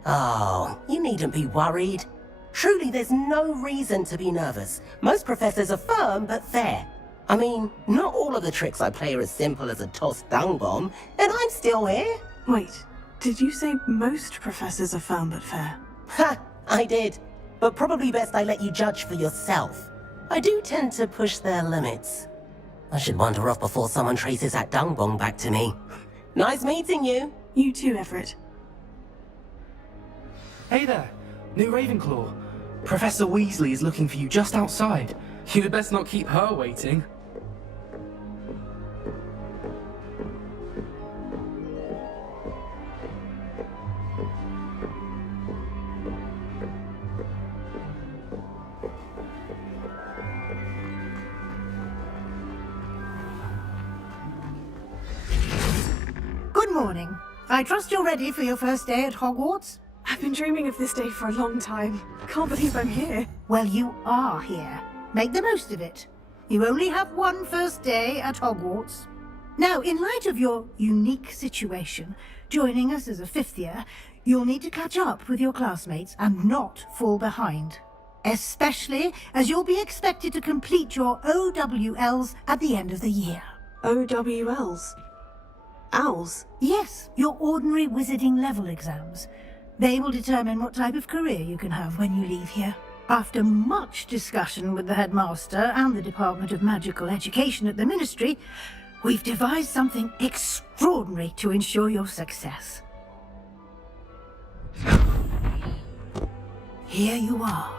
Oh, you needn't be worried. Truly, there's no reason to be nervous. Most professors are firm but fair. I mean, not all of the tricks I play are as simple as a tossed dung bomb, and I'm still here. Wait, did you say most professors are firm but fair? Ha! I did. But probably best I let you judge for yourself. I do tend to push their limits. I should wander off before someone traces that dung bomb back to me. Nice meeting you. You too, Everett. Hey there, new Ravenclaw. Professor Weasley is looking for you just outside. You'd best not keep her waiting. Good morning. I trust you're ready for your first day at Hogwarts? I've been dreaming of this day for a long time. Can't believe I'm here. Well, you are here. Make the most of it. You only have one first day at Hogwarts. Now, in light of your unique situation, joining us as a fifth year, you'll need to catch up with your classmates and not fall behind. Especially as you'll be expected to complete your OWLs at the end of the year. OWLs? Owls? Yes, your ordinary wizarding level exams. They will determine what type of career you can have when you leave here. After much discussion with the headmaster and the Department of Magical Education at the Ministry, we've devised something extraordinary to ensure your success. Here you are.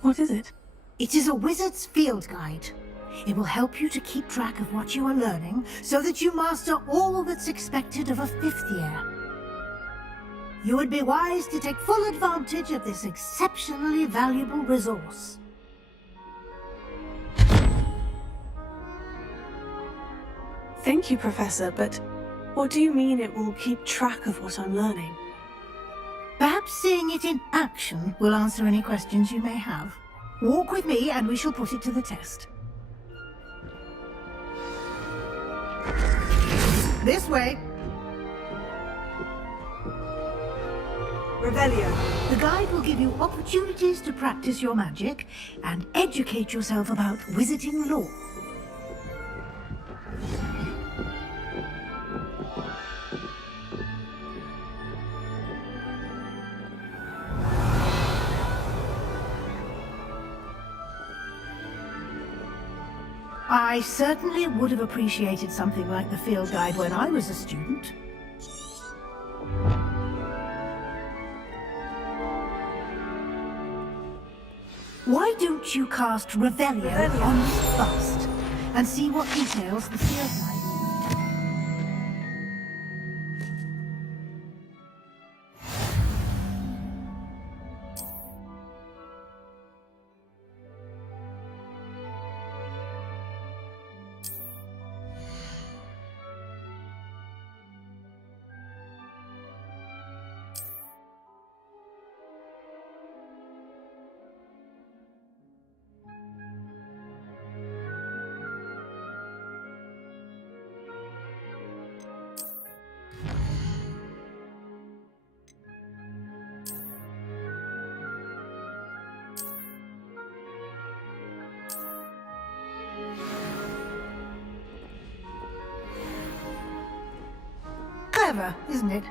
What is it? It is a wizard's field guide. It will help you to keep track of what you are learning so that you master all that's expected of a fifth year. You would be wise to take full advantage of this exceptionally valuable resource. Thank you, Professor, but what do you mean it will keep track of what I'm learning? Perhaps seeing it in action will answer any questions you may have. Walk with me and we shall put it to the test. This way. Revelio. The guide will give you opportunities to practice your magic and educate yourself about wizarding lore. I certainly would have appreciated something like the field guide when I was a student. Why don't you cast Revelio on this bust and see what details the field guide? Clever, isn't it?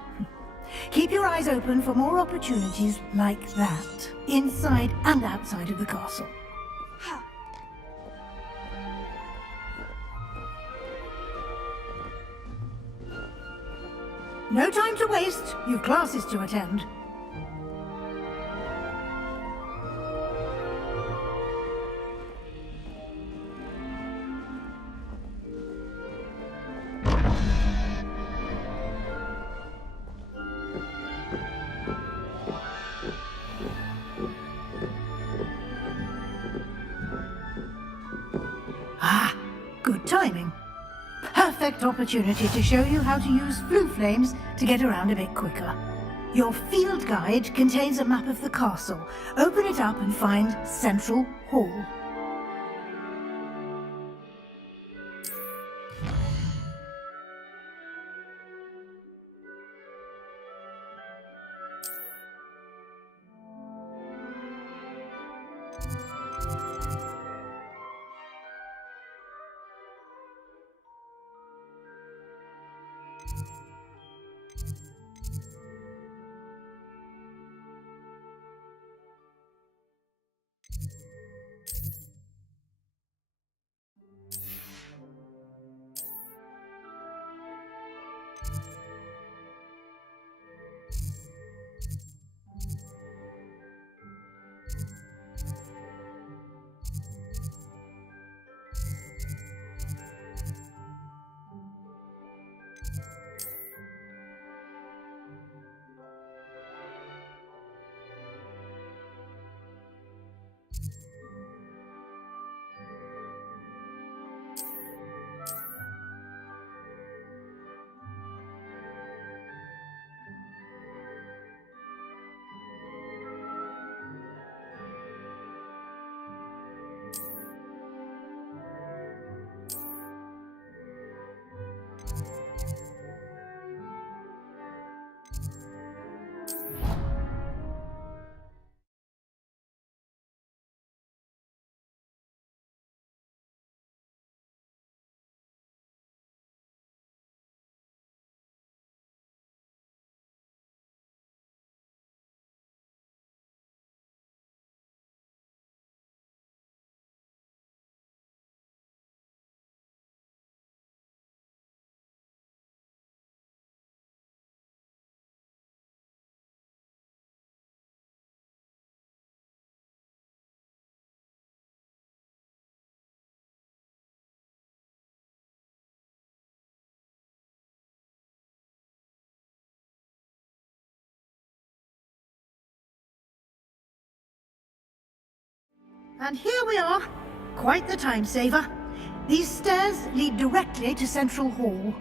Keep your eyes open for more opportunities like that, inside and outside of the castle. No time to waste. You've classes to attend. Good timing. Perfect opportunity to show you how to use flue flames to get around a bit quicker. Your field guide contains a map of the castle. Open it up and find Central Hall. And here we are. Quite the time saver. These stairs lead directly to Central Hall.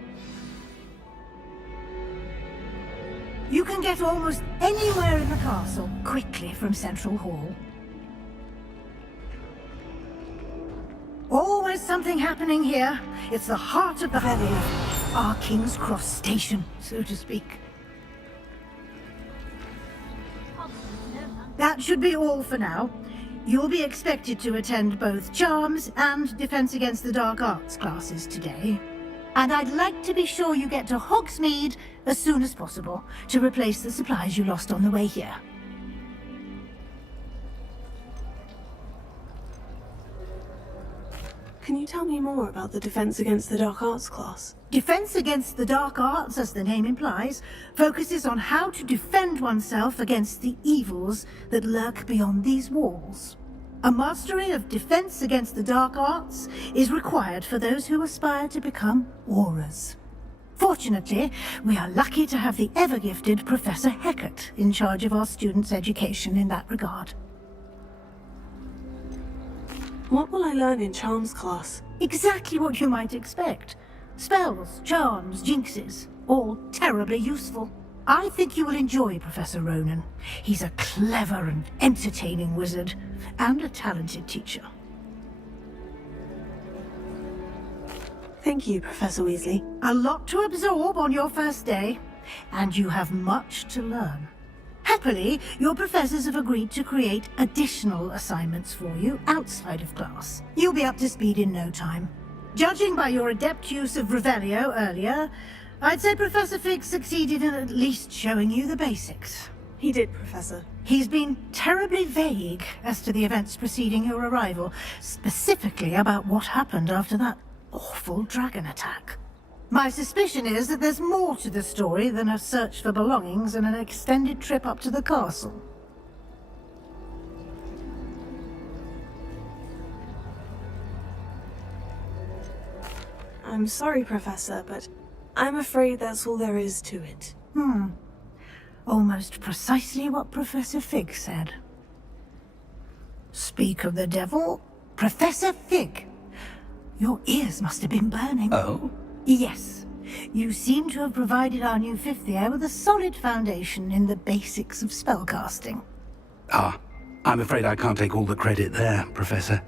You can get almost anywhere in the castle quickly from Central Hall. Always something happening here. It's the heart of the valley. our King's Cross station, so to speak. That should be all for now. You'll be expected to attend both Charms and Defense Against the Dark Arts classes today. And I'd like to be sure you get to Hogsmeade as soon as possible to replace the supplies you lost on the way here. Can you tell me more about the Defense Against the Dark Arts class? Defense Against the Dark Arts, as the name implies, focuses on how to defend oneself against the evils that lurk beyond these walls. A mastery of Defense Against the Dark Arts is required for those who aspire to become Aurors. Fortunately, we are lucky to have the ever-gifted Professor Heckert in charge of our students' education in that regard. What will I learn in Charms class? Exactly what you might expect. Spells, charms, jinxes, all terribly useful. I think you will enjoy Professor Ronan. He's a clever and entertaining wizard, and a talented teacher. Thank you, Professor Weasley. A lot to absorb on your first day, and you have much to learn. Happily, your professors have agreed to create additional assignments for you outside of class. You'll be up to speed in no time. Judging by your adept use of Revelio earlier, I'd say Professor Fig succeeded in at least showing you the basics. He did, Professor. He's been terribly vague as to the events preceding your arrival, specifically about what happened after that awful dragon attack. My suspicion is that there's more to the story than a search for belongings and an extended trip up to the castle. I'm sorry, Professor, but I'm afraid that's all there is to it. Almost precisely what Professor Fig said. Speak of the devil, Professor Fig. Your ears must have been burning. Oh? Yes. You seem to have provided our new fifth year with a solid foundation in the basics of spellcasting. Ah, I'm afraid I can't take all the credit there, Professor.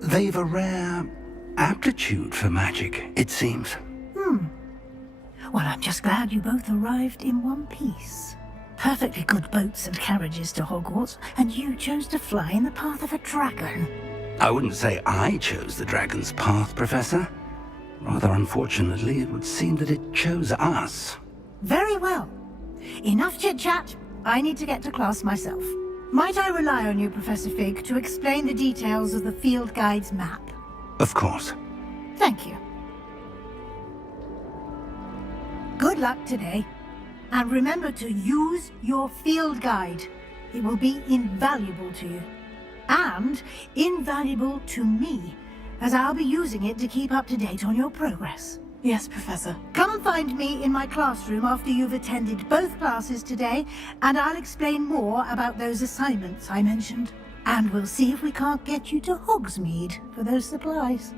They've a rare aptitude for magic, it seems. Well, I'm just glad you both arrived in one piece. Perfectly good boats and carriages to Hogwarts, and you chose to fly in the path of a dragon. I wouldn't say I chose the dragon's path, Professor. Rather unfortunately, it would seem that it chose us. Very well. Enough chit-chat. I need to get to class myself. Might I rely on you, Professor Fig, to explain the details of the field guide's map? Of course. Thank you. Good luck today. And remember to use your field guide. It will be invaluable to you. And invaluable to me, as I'll be using it to keep up to date on your progress. Yes, Professor. Come and find me in my classroom after you've attended both classes today, and I'll explain more about those assignments I mentioned. And we'll see if we can't get you to Hogsmeade for those supplies.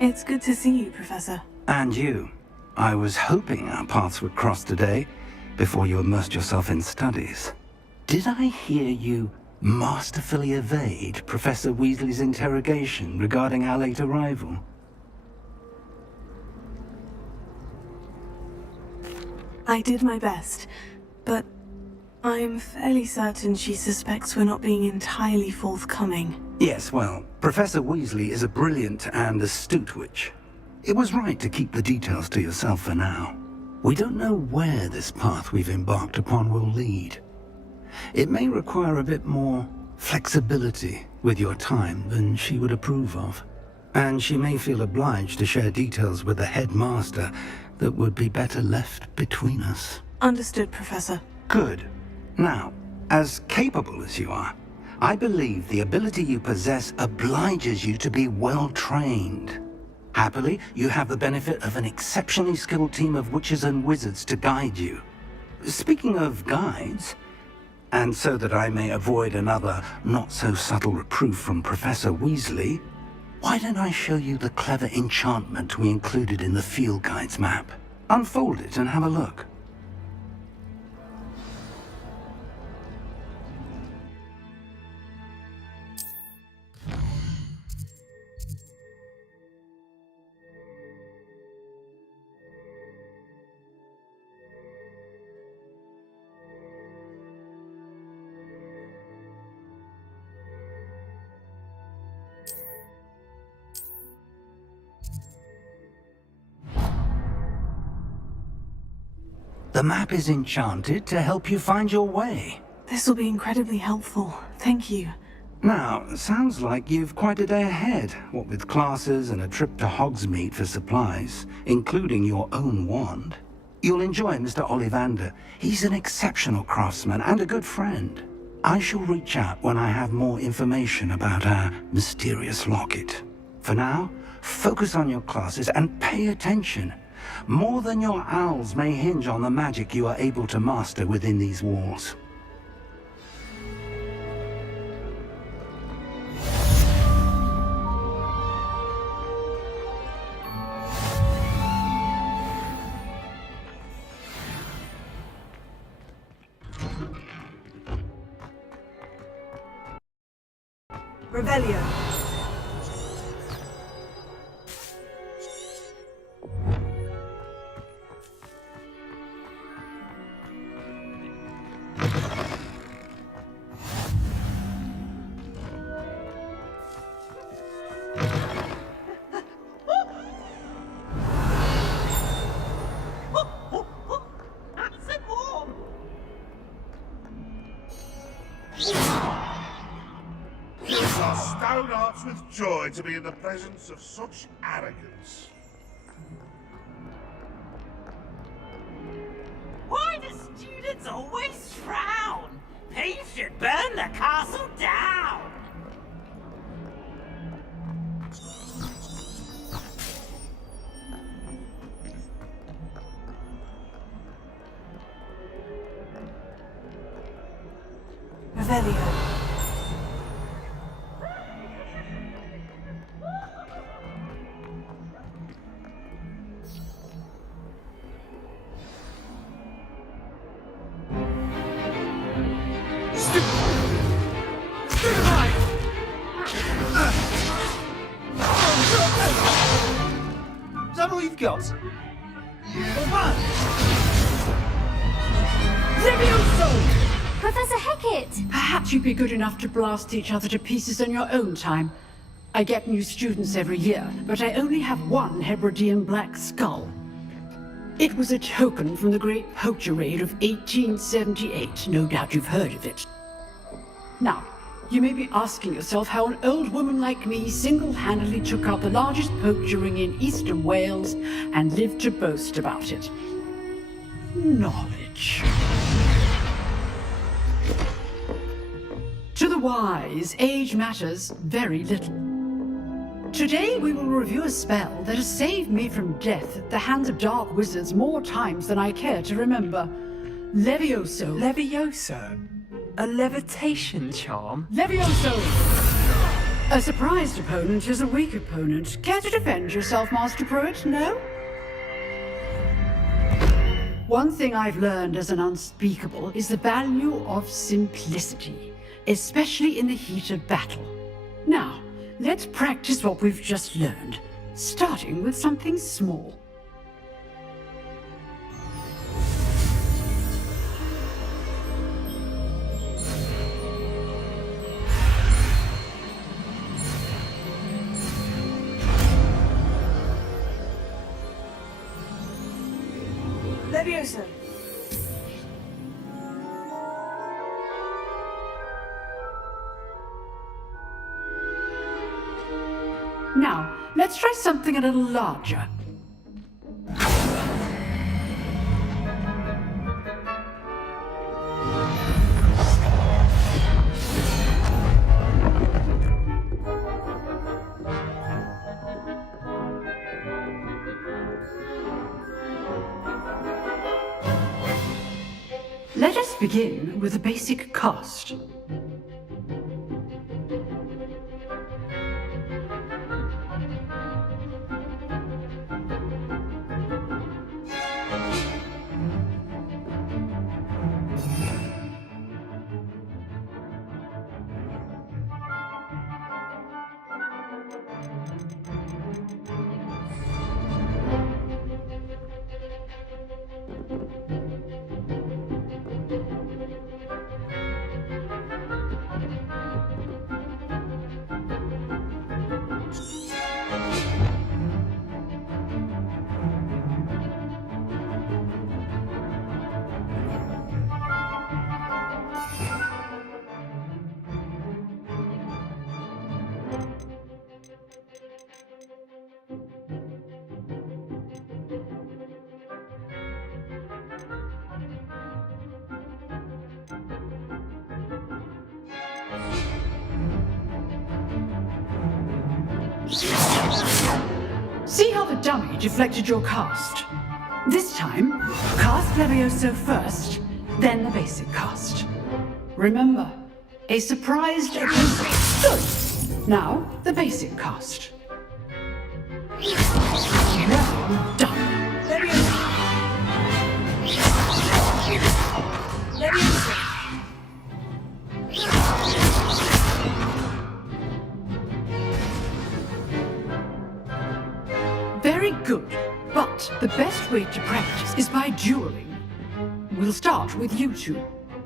It's good to see you, Professor. And you. I was hoping our paths would cross today, before you immersed yourself in studies. Did I hear you masterfully evade Professor Weasley's interrogation regarding our late arrival? I did my best, but I'm fairly certain she suspects we're not being entirely forthcoming. Yes, well, Professor Weasley is a brilliant and astute witch. It was right to keep the details to yourself for now. We don't know where this path we've embarked upon will lead. It may require a bit more flexibility with your time than she would approve of. And she may feel obliged to share details with the headmaster that would be better left between us. Understood, Professor. Good. Now, as capable as you are, I believe the ability you possess obliges you to be well trained. Happily, you have the benefit of an exceptionally skilled team of witches and wizards to guide you. Speaking of guides, and so that I may avoid another not-so-subtle reproof from Professor Weasley, why don't I show you the clever enchantment we included in the field guide's map? Unfold it and have a look. The map is enchanted to help you find your way. This will be incredibly helpful. Thank you. Now, sounds like you've quite a day ahead, what with classes and a trip to Hogsmeade for supplies, including your own wand. You'll enjoy Mr. Ollivander. He's an exceptional craftsman and a good friend. I shall reach out when I have more information about our mysterious locket. For now, focus on your classes and pay attention. More than your owls may hinge on the magic you are able to master within these walls. Revelio. Our stone hearts with joy to be in the presence of such arrogance. Why do students always frown? They should burn the castle down! Revelio. Is that all you've got? Professor Hecat! Perhaps you'd be good enough to blast each other to pieces on your own time. I get new students every year, but I only have one Hebridean black skull. It was a token from the Great Poacher Raid of 1878. No doubt you've heard of it. Now, you may be asking yourself how an old woman like me single-handedly took out the largest poacher ring in eastern Wales and lived to boast about it. Knowledge. To the wise, age matters very little. Today we will review a spell that has saved me from death at the hands of dark wizards more times than I care to remember. Levioso. Levioso? A levitation charm? Levioso! A surprised opponent is a weak opponent. Care to defend yourself, Master Pruitt? No? One thing I've learned as an unspeakable is the value of simplicity, especially in the heat of battle. Now, let's practice what we've just learned, starting with something small. Levioso. Now, let's try something a little larger. Let us begin with a basic cast. See how the dummy deflected your cast? This time, cast Levioso first, then the basic cast. Remember, a surprised opponent. Good. Now, the basic cast. Well done. Very good. But the best way to practice is by dueling. We'll start with you two.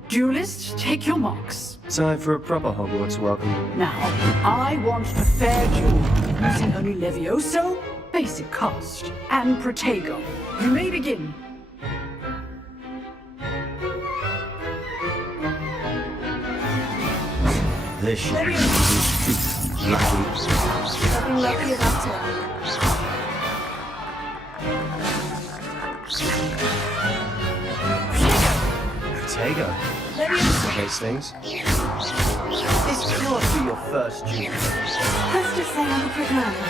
Duelists, take your marks. Time for a proper Hogwarts welcome. Now, I want a fair duel, using only Levioso, basic cast, and Protego. You may begin. This should be lucky. Nothing lucky about it. Protego. Those things. This can't be your first duel. Let's just say I'm a quick learner.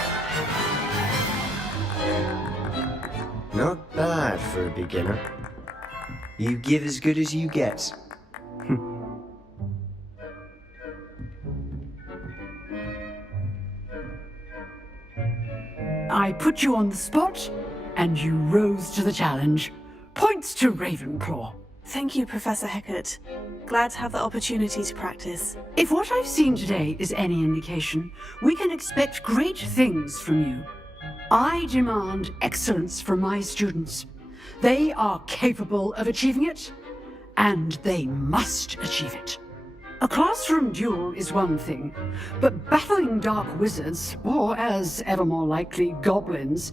Not bad for a beginner. You give as good as you get. I put you on the spot, and you rose to the challenge. Points to Ravenclaw. Thank you, Professor Hecat. Glad to have the opportunity to practice. If what I've seen today is any indication, we can expect great things from you. I demand excellence from my students. They are capable of achieving it, and they must achieve it. A classroom duel is one thing, but battling dark wizards, or as ever more likely, goblins,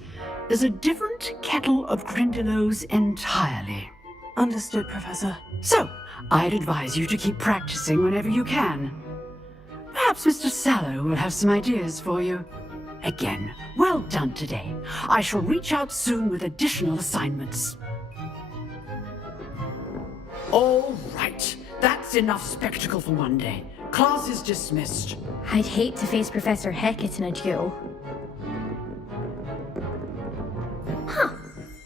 is a different kettle of Grindylows entirely. Understood, Professor. So, I'd advise you to keep practicing whenever you can. Perhaps Mr. Sallow will have some ideas for you. Again, well done today. I shall reach out soon with additional assignments. All right. That's enough spectacle for one day. Class is dismissed. I'd hate to face Professor Hecat in a duel. Huh.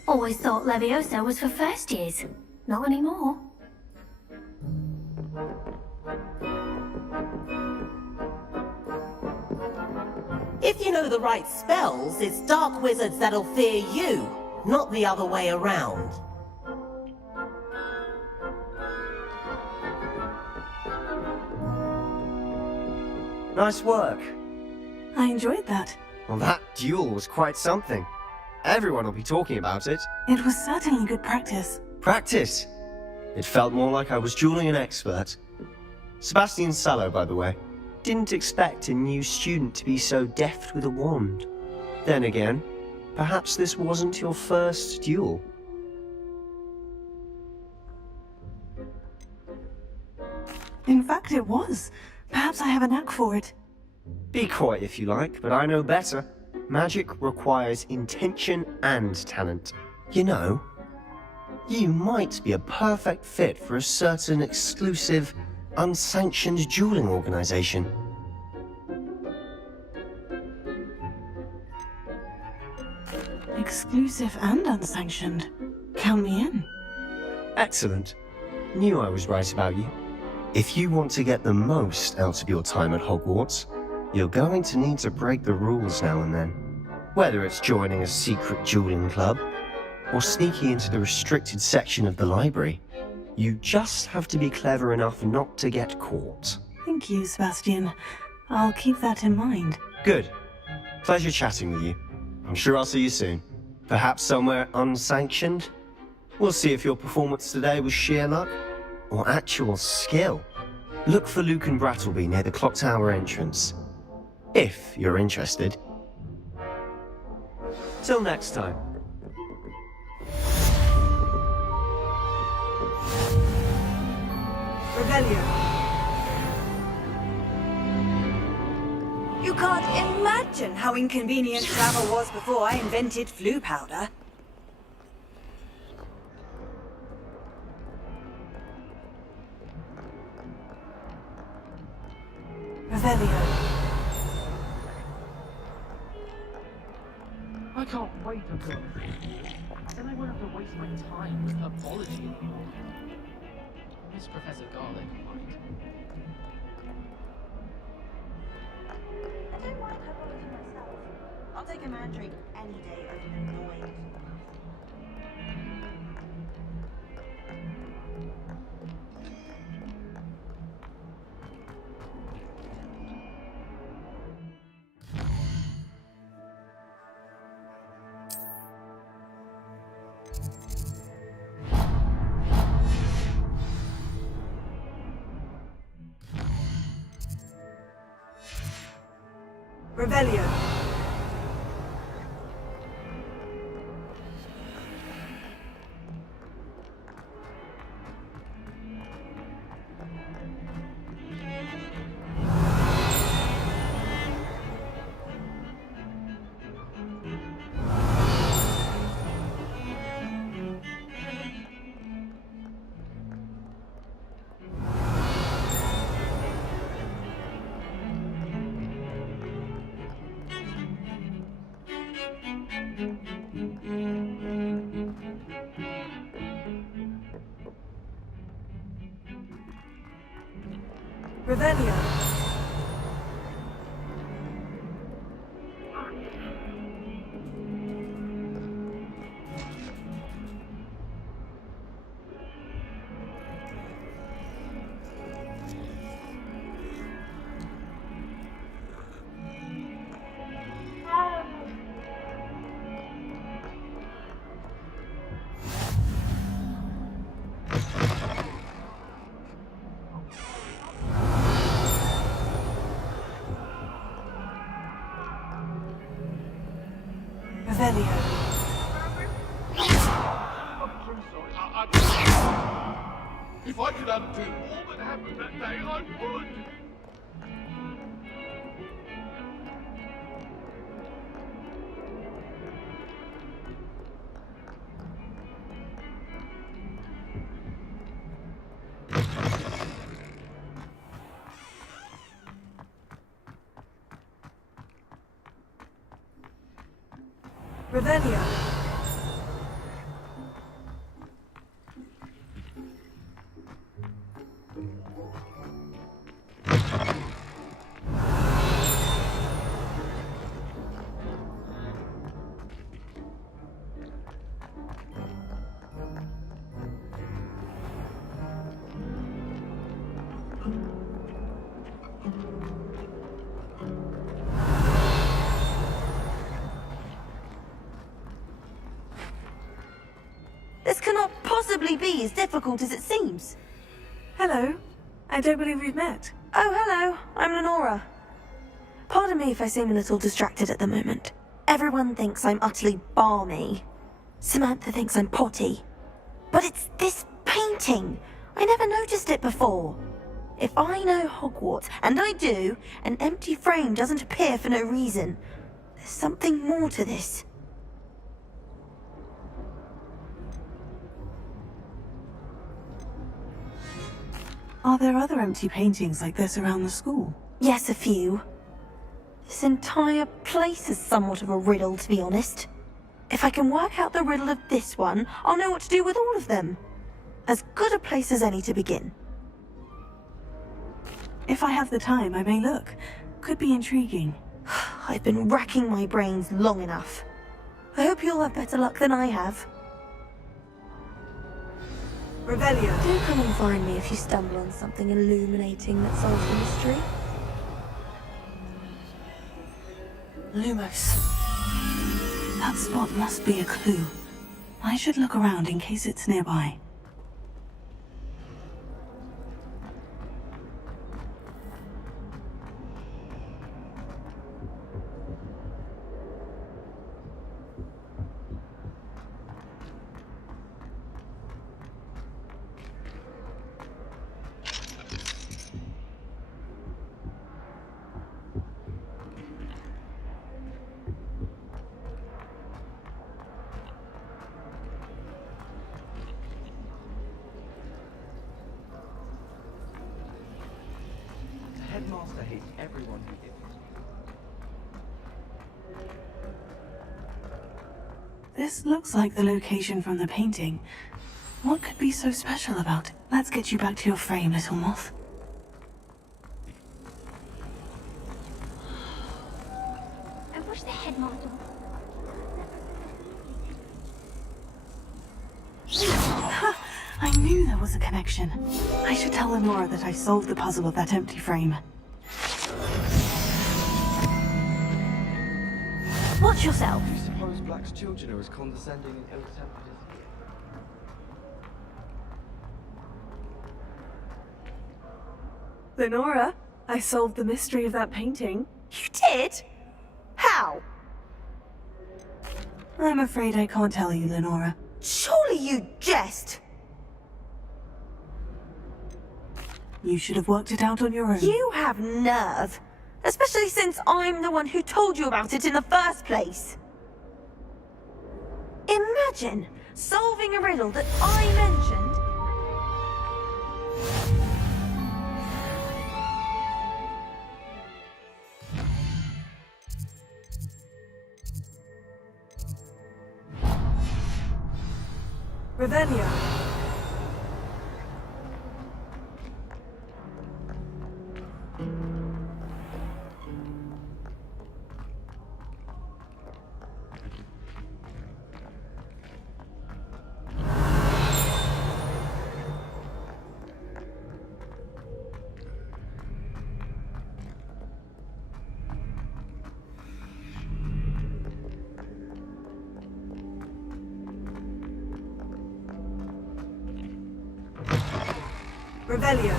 Always thought Levioso was for first years. Not anymore. If you know the right spells, it's dark wizards that'll fear you, not the other way around. Nice work. I enjoyed that. Well, that duel was quite something. Everyone will be talking about it. It was certainly good practice. Practice? It felt more like I was dueling an expert. Sebastian Sallow, by the way. Didn't expect a new student to be so deft with a wand. Then again, perhaps this wasn't your first duel. In fact, it was. Perhaps I have a knack for it. Be quiet if you like, but I know better. Magic requires intention and talent. You know, you might be a perfect fit for a certain exclusive, unsanctioned dueling organization. Exclusive and unsanctioned. Count me in. Excellent. Knew I was right about you. If you want to get the most out of your time at Hogwarts, you're going to need to break the rules now and then. Whether it's joining a secret dueling club, or sneaking into the restricted section of the library, you just have to be clever enough not to get caught. Thank you, Sebastian. I'll keep that in mind. Good. Pleasure chatting with you. I'm sure I'll see you soon. Perhaps somewhere unsanctioned? We'll see if your performance today was sheer luck or actual skill. Look for Luke and Brattleby near the clock tower entrance. If you're interested. Till next time. Revelio. You can't imagine how inconvenient travel was before I invented flu powder. Revelio. I can't wait until then I won't have to waste my time with herbology anymore. Miss Professor Garlic might. I don't mind herbology myself. I'll take a mandrake any day over an annoying. Revelio. Revelio. Revelio. If I could undo all that happened that day, I would! Revelio. This cannot possibly be as difficult as it seems. Hello. I don't believe we've met. Oh, hello. I'm Lenora. Pardon me if I seem a little distracted at the moment. Everyone thinks I'm utterly balmy. Samantha thinks I'm potty. But it's this painting. I never noticed it before. If I know Hogwarts, and I do, an empty frame doesn't appear for no reason. There's something more to this. Are there other empty paintings like this around the school? Yes, a few. This entire place is somewhat of a riddle, to be honest. If I can work out the riddle of this one, I'll know what to do with all of them. As good a place as any to begin. If I have the time, I may look. Could be intriguing. I've been racking my brains long enough. I hope you'll have better luck than I have. Revelio. Do come and find me if you stumble on something illuminating that solves the mystery. Lumos. That spot must be a clue. I should look around in case it's nearby. Headmaster hates everyone who did This looks like the location from the painting. What could be so special about it? Let's get you back to your frame, little moth. I wish the head model. I knew there was a connection. I should tell Lenora that I solved the puzzle of that empty frame. Watch yourself. Do you suppose Black's children are as condescending and ill-tempered as he? Lenora, I solved the mystery of that painting. You did? How? I'm afraid I can't tell you, Lenora. Surely you jest. You should have worked it out on your own. You have nerve. Especially since I'm the one who told you about it in the first place. Imagine solving a riddle that I mentioned. Revelio. Revelio.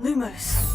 Lumos.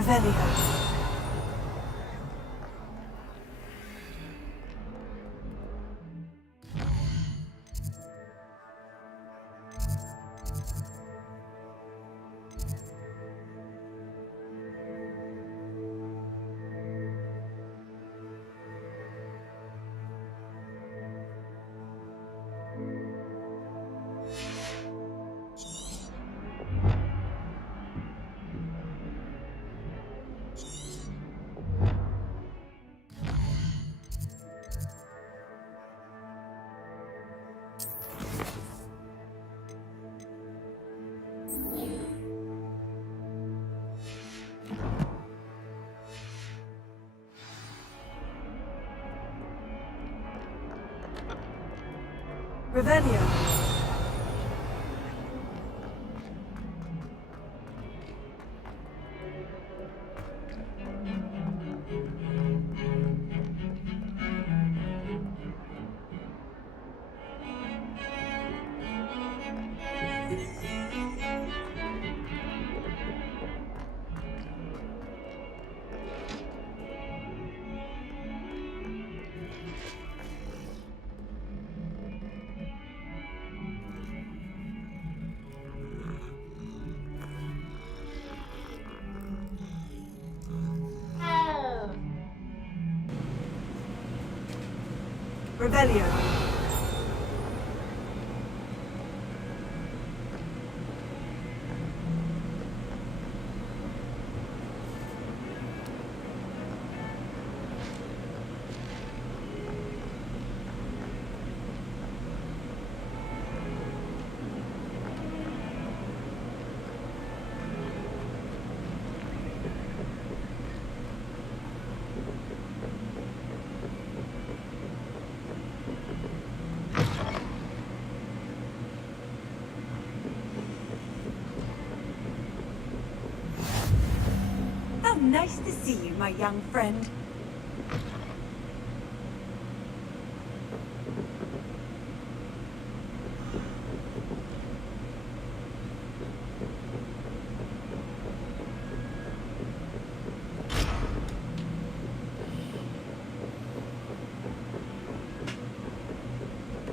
Revelio. Revelio. Revelio. How nice to see you, my young friend.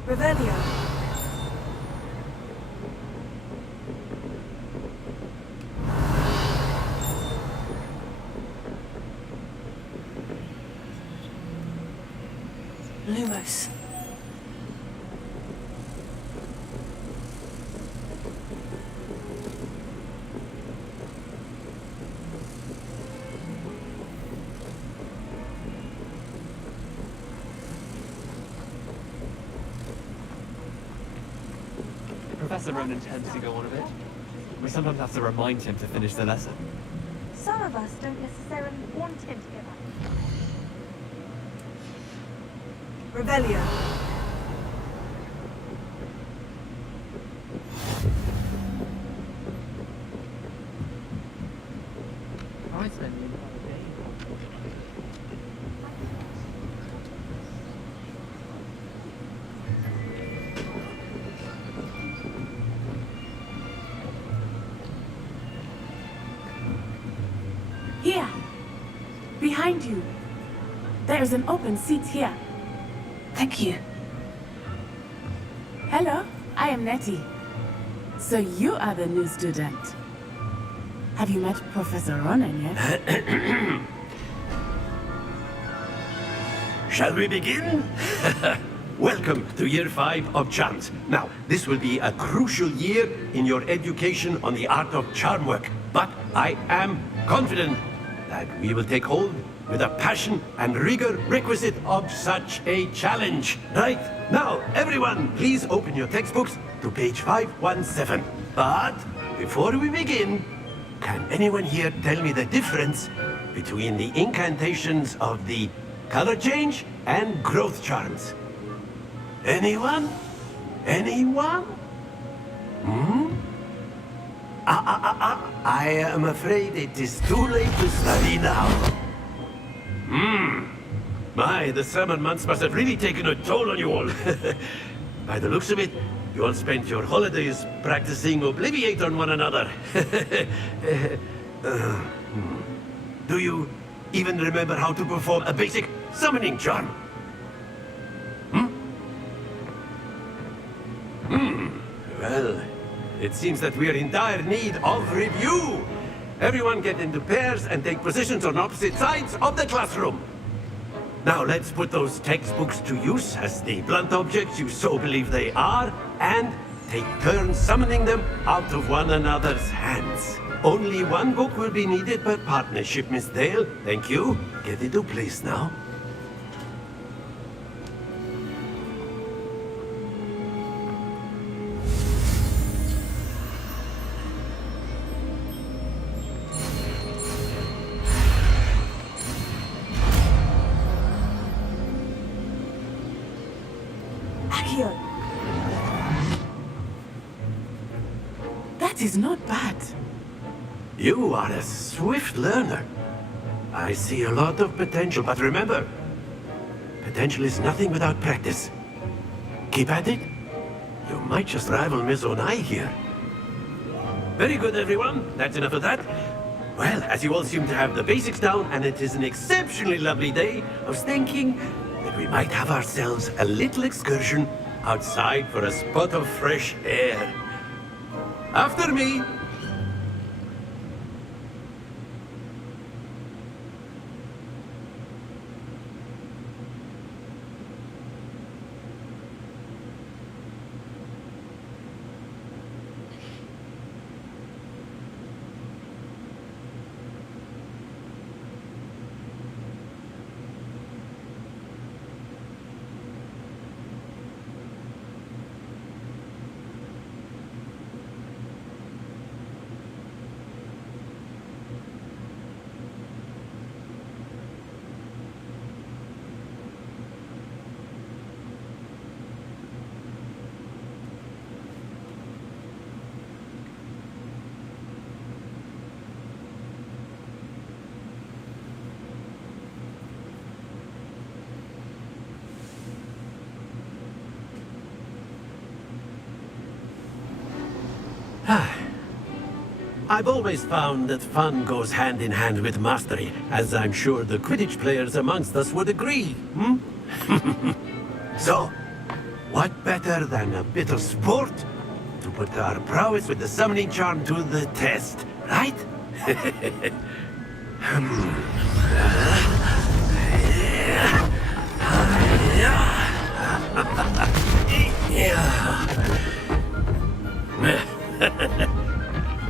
Revelio. Lumos. Professor Ronan tends to go on a bit. We sometimes have to remind him to finish the lesson. Some of us don't necessarily want him to get up. Revelio. I spend the entire day. Here. Behind you. There is an open seat here. Thank you. Hello, I am Nettie. So you are the new student. Have you met Professor Ronan yet? Shall we begin? Welcome to Year 5 of Charms. Now, this will be a crucial year in your education on the art of charm work. But I am confident that we will take hold with the passion and rigor requisite of such a challenge. Right, now, everyone, please open your textbooks to page 517. But before we begin, can anyone here tell me the difference between the incantations of the color change and growth charms? Anyone? Anyone? Hmm? I am afraid it is too late to study now. My, the summer months must have really taken a toll on you all. By the looks of it, you all spent your holidays practicing Obliviate on one another. Do you even remember how to perform a basic summoning charm? Well, it seems that we are in dire need of review. Everyone get into pairs and take positions on opposite sides of the classroom. Now let's put those textbooks to use as the blunt objects you so believe they are, and take turns summoning them out of one another's hands. Only one book will be needed per partnership, Miss Dale. Thank you. Get into place now. That is not bad. You are a swift learner. I see a lot of potential, but remember, potential is nothing without practice. Keep at it. You might just rival Miss Onai here. Very good, everyone. That's enough of that. Well, as you all seem to have the basics down, and it is an exceptionally lovely day, I was thinking that we might have ourselves a little excursion outside for a spot of fresh air. After me. I've always found that fun goes hand in hand with mastery, as I'm sure the Quidditch players amongst us would agree, hmm? So, what better than a bit of sport to put our prowess with the summoning charm to the test, right?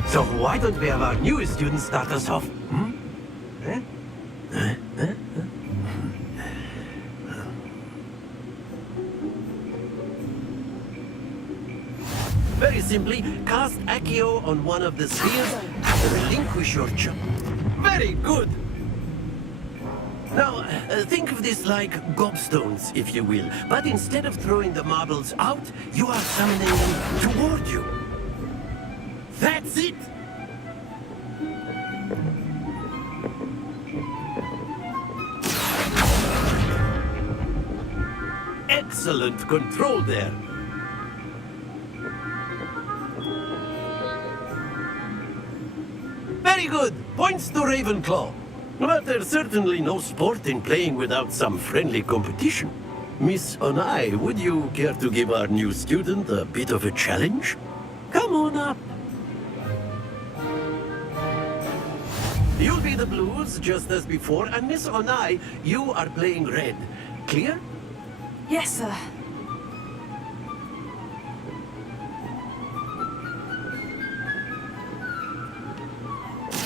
So why don't we have our newest student start us off? Hmm? Very simply, cast Accio on one of the spheres and relinquish your jump. Very good! Now, think of this like gobstones, if you will. But instead of throwing the marbles out, you are summoning them toward you. That's it! Excellent control there. Very good. Points to Ravenclaw. But there's certainly no sport in playing without some friendly competition. Miss Onai, would you care to give our new student a bit of a challenge? Come on up. You'll be the blues, just as before, and Miss Onai, you are playing red. Clear? Yes, sir.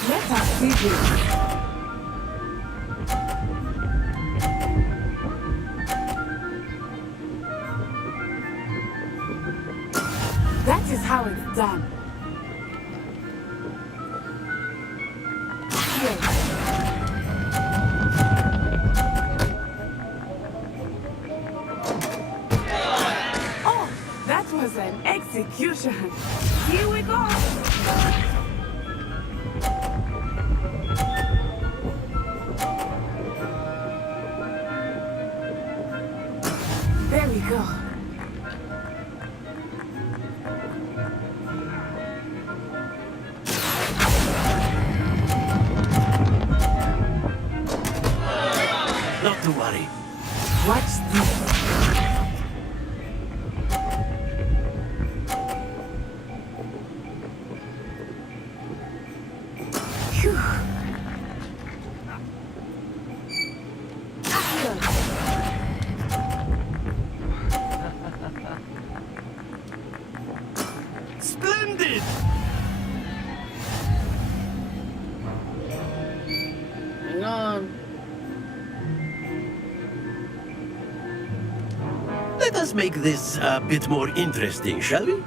Let us see this. That is how it's done. Oh, that was an execution. Here we go. There we go. Not to worry. Watch this. Phew. Splendid! Hang on. Let us make this a bit more interesting, shall we?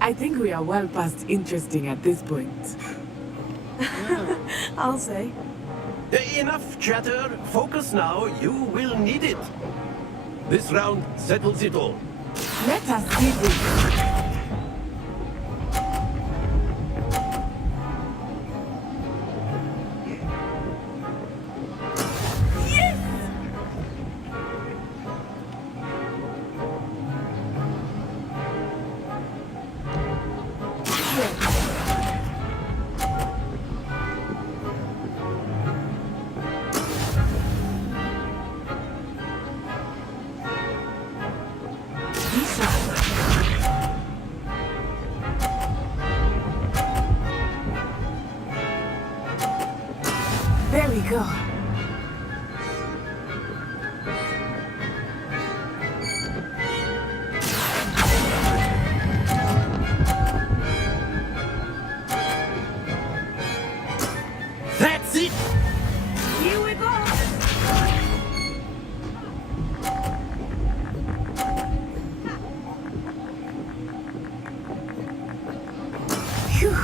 I think we are well past interesting at this point. I'll say. Enough chatter. Focus now. You will need it. This round settles it all. Let us see this. There we go. That's it! Here we go. Phew.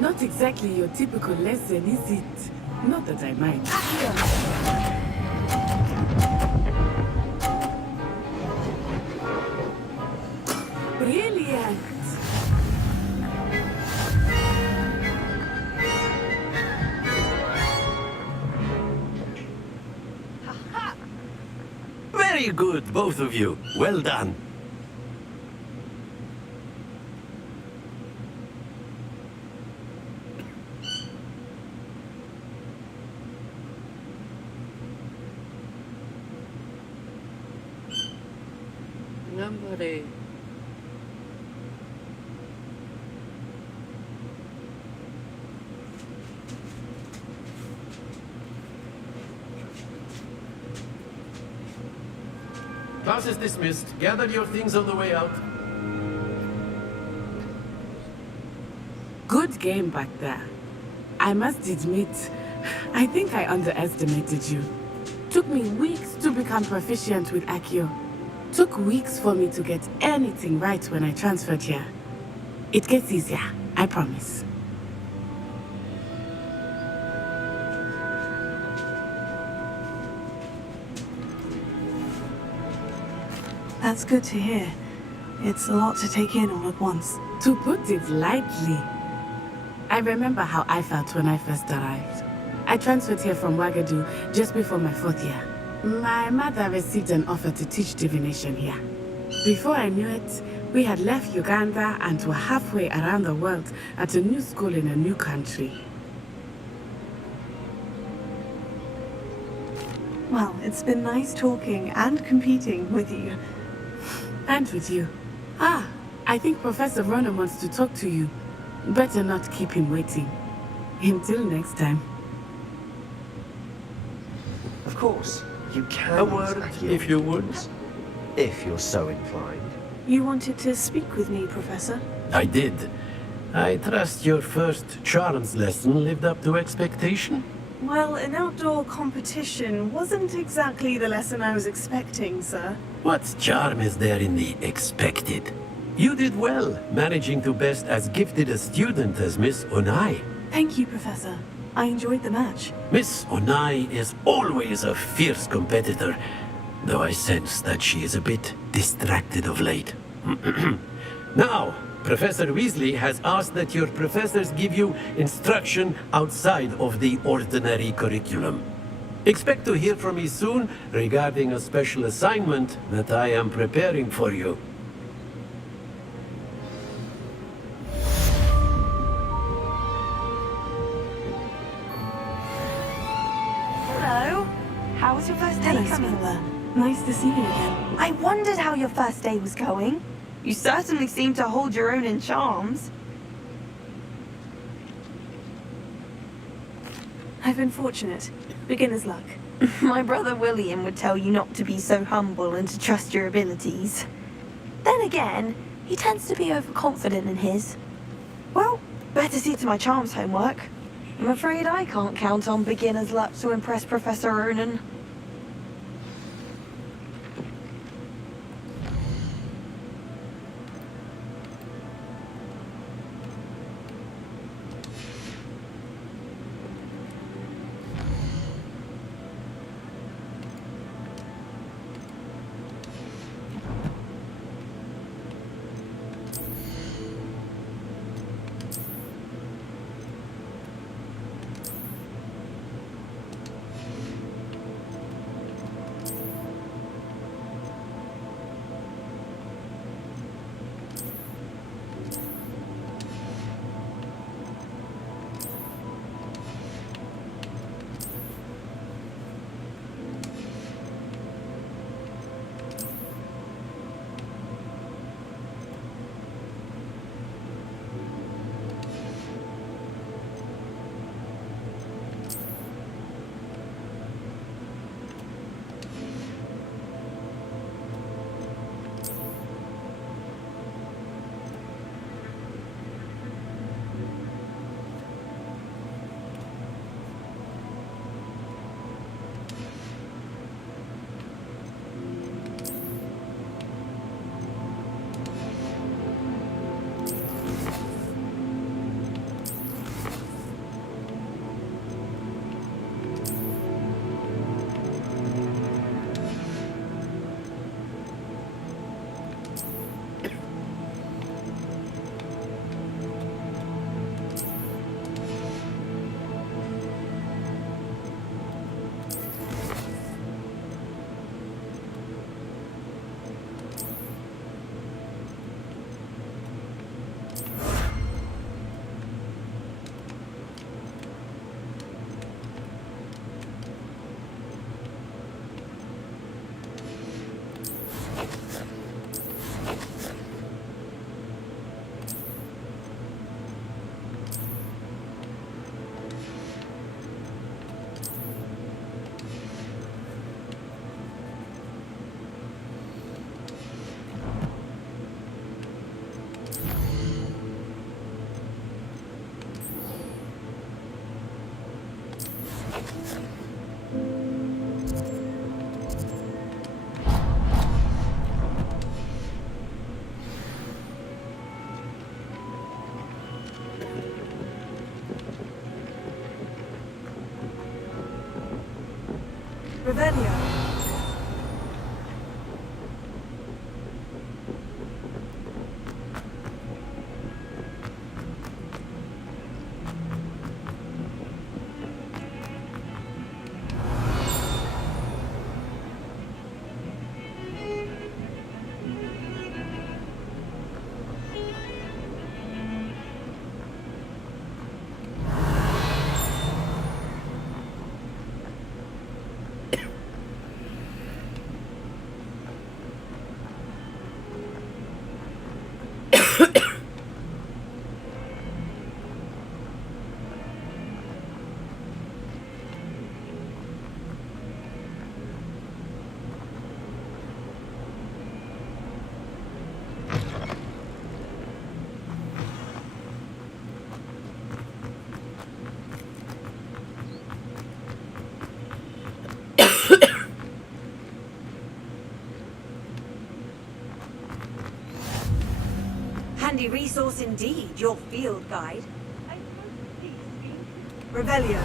Not exactly your typical lesson, is it? Not that I mind. Very good, both of you. Well done. Somebody. Class is dismissed. Gather your things on the way out. Good game back there. I must admit, I think I underestimated you. Took me weeks to become proficient with Accio. Took weeks for me to get anything right when I transferred here. It gets easier, I promise. That's good to hear. It's a lot to take in all at once. To put it lightly, I remember how I felt when I first arrived. I transferred here from Wagadu just before my 4th year. My mother received an offer to teach divination here. Before I knew it, we had left Uganda and were halfway around the world at a new school in a new country. Well, it's been nice talking and competing with you. And with you. Ah, I think Professor Ronan wants to talk to you. Better not keep him waiting. Until next time. Of course, you can. A word, if you would. If you're so inclined. You wanted to speak with me, Professor? I did. I trust your first charms lesson lived up to expectation? Well, an outdoor competition wasn't exactly the lesson I was expecting, sir. What charm is there in the expected? You did well, managing to best as gifted a student as Miss Onai. Thank you, Professor. I enjoyed the match. Miss Onai is always a fierce competitor, though I sense that she is a bit distracted of late. Now, Professor Weasley has asked that your professors give you instruction outside of the ordinary curriculum. Expect to hear from me soon regarding a special assignment that I am preparing for you. Hello. How was your first day coming? Stella. Nice to see you again. I wondered how your first day was going. You certainly seem to hold your own in charms. I've been fortunate. Beginner's luck. My brother William would tell you not to be so humble and to trust your abilities. Then again, he tends to be overconfident in his. Well, better see to my charms homework. I'm afraid I can't count on beginner's luck to impress Professor Ronan. Revelio. Handy resource indeed, your field guide. Revelio.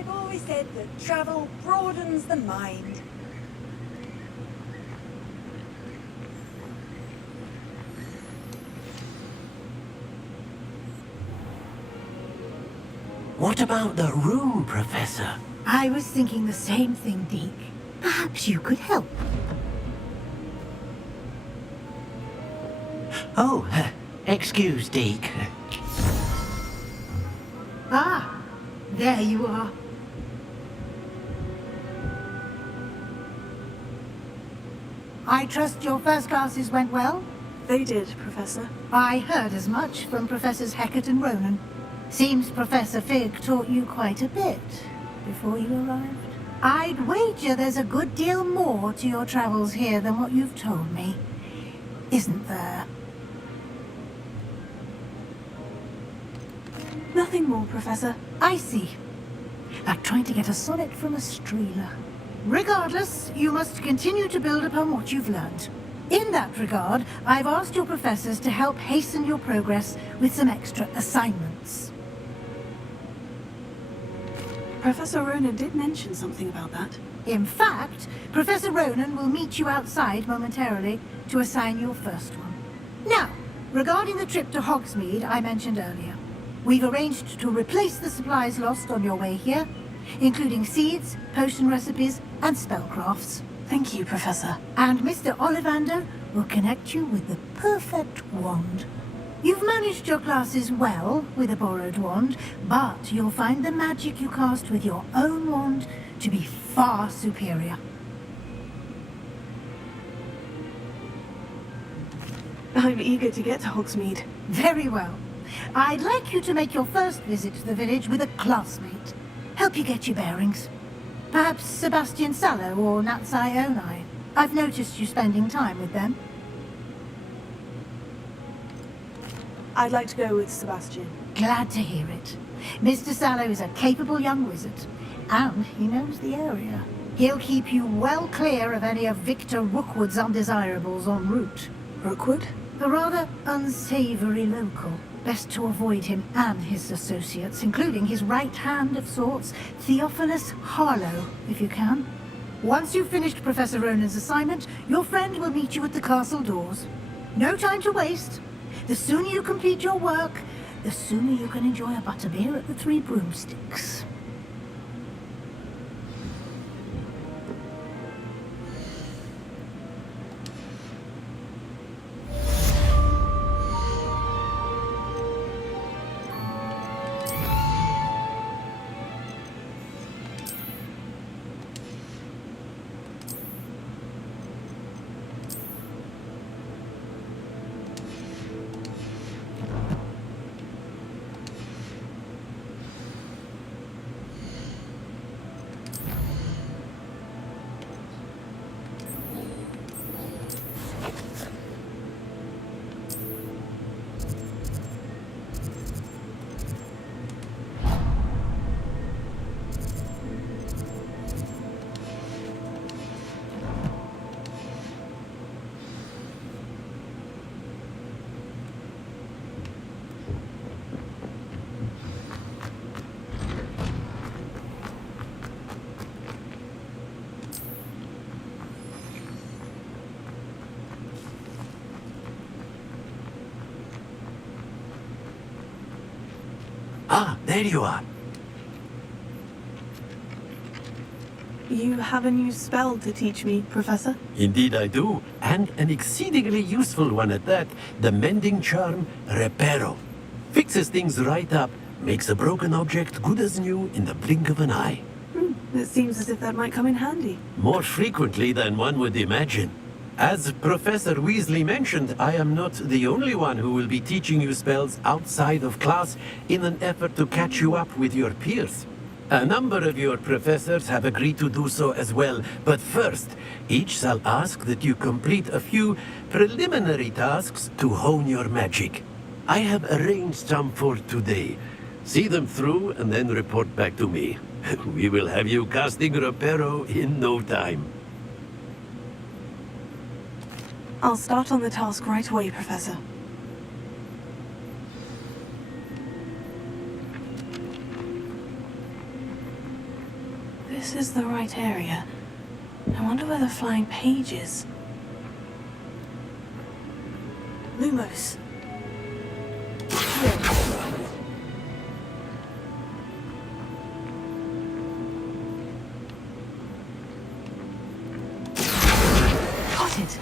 I've always said that travel broadens the mind. What about the room, Professor? I was thinking the same thing, Deke. Perhaps you could help. Oh, excuse, Deke. Ah, there you are. I trust your first classes went well? They did, Professor. I heard as much from Professors Hecat and Ronan. Seems Professor Fig taught you quite a bit before you arrived. I'd wager there's a good deal more to your travels here than what you've told me. Isn't there? Nothing more, Professor. I see. Like trying to get a sonnet from a streeler. Regardless, you must continue to build upon what you've learned. In that regard, I've asked your professors to help hasten your progress with some extra assignments. Professor Ronan did mention something about that. In fact, Professor Ronan will meet you outside momentarily to assign your first one. Now, regarding the trip to Hogsmeade I mentioned earlier, we've arranged to replace the supplies lost on your way here, including seeds, potion recipes, and spellcrafts. Thank you, Professor. And Mr. Ollivander will connect you with the perfect wand. You've managed your classes well with a borrowed wand, but you'll find the magic you cast with your own wand to be far superior. I'm eager to get to Hogsmeade. Very well. I'd like you to make your first visit to the village with a classmate. Help you get your bearings. Perhaps Sebastian Sallow or Natsai Onai. I've noticed you spending time with them. I'd like to go with Sebastian. Glad to hear it. Mr. Sallow is a capable young wizard, and he knows the area. He'll keep you well clear of any of Victor Rookwood's undesirables en route. Rookwood? A rather unsavory local. Best to avoid him and his associates, including his right hand of sorts, Theophilus Harlow, if you can. Once you've finished Professor Ronan's assignment, your friend will meet you at the castle doors. No time to waste. The sooner you complete your work, the sooner you can enjoy a butterbeer at the Three Broomsticks. Ah, there you are. You have a new spell to teach me, Professor? Indeed I do, and an exceedingly useful one at that. The mending charm, Reparo. Fixes things right up, makes a broken object good as new in the blink of an eye. It seems as if that might come in handy. More frequently than one would imagine. As Professor Weasley mentioned, I am not the only one who will be teaching you spells outside of class in an effort to catch you up with your peers. A number of your professors have agreed to do so as well, but first, each shall ask that you complete a few preliminary tasks to hone your magic. I have arranged some for today. See them through and then report back to me. We will have you casting Reparo in no time. I'll start on the task right away, Professor. This is the right area. I wonder where the flying page is. Lumos. Got it.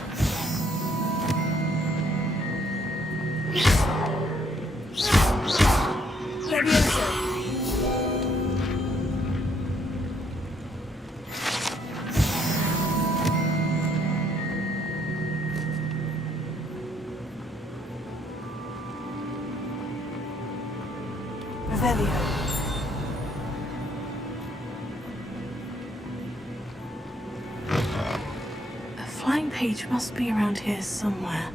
The flying page must be around here somewhere.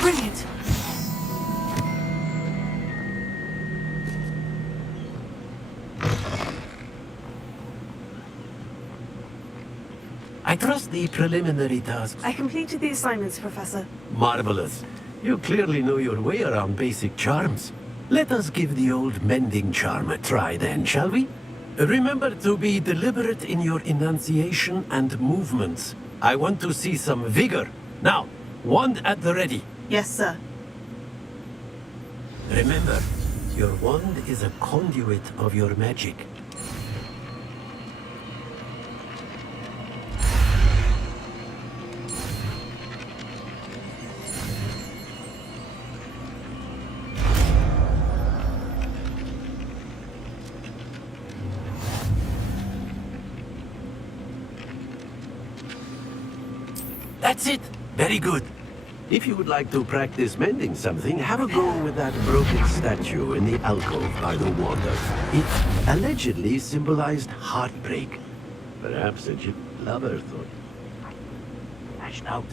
Brilliant! I trust the preliminary tasks. I completed the assignments, Professor. Marvelous. You clearly know your way around basic charms. Let us give the old mending charm a try then, shall we? Remember to be deliberate in your enunciation and movements. I want to see some vigor. Now, wand at the ready. Yes, sir. Remember, your wand is a conduit of your magic. That's it. Very good. If you would like to practice mending something, have a go with that broken statue in the alcove by the water. It allegedly symbolized heartbreak. Perhaps a lover thought. Lashed out.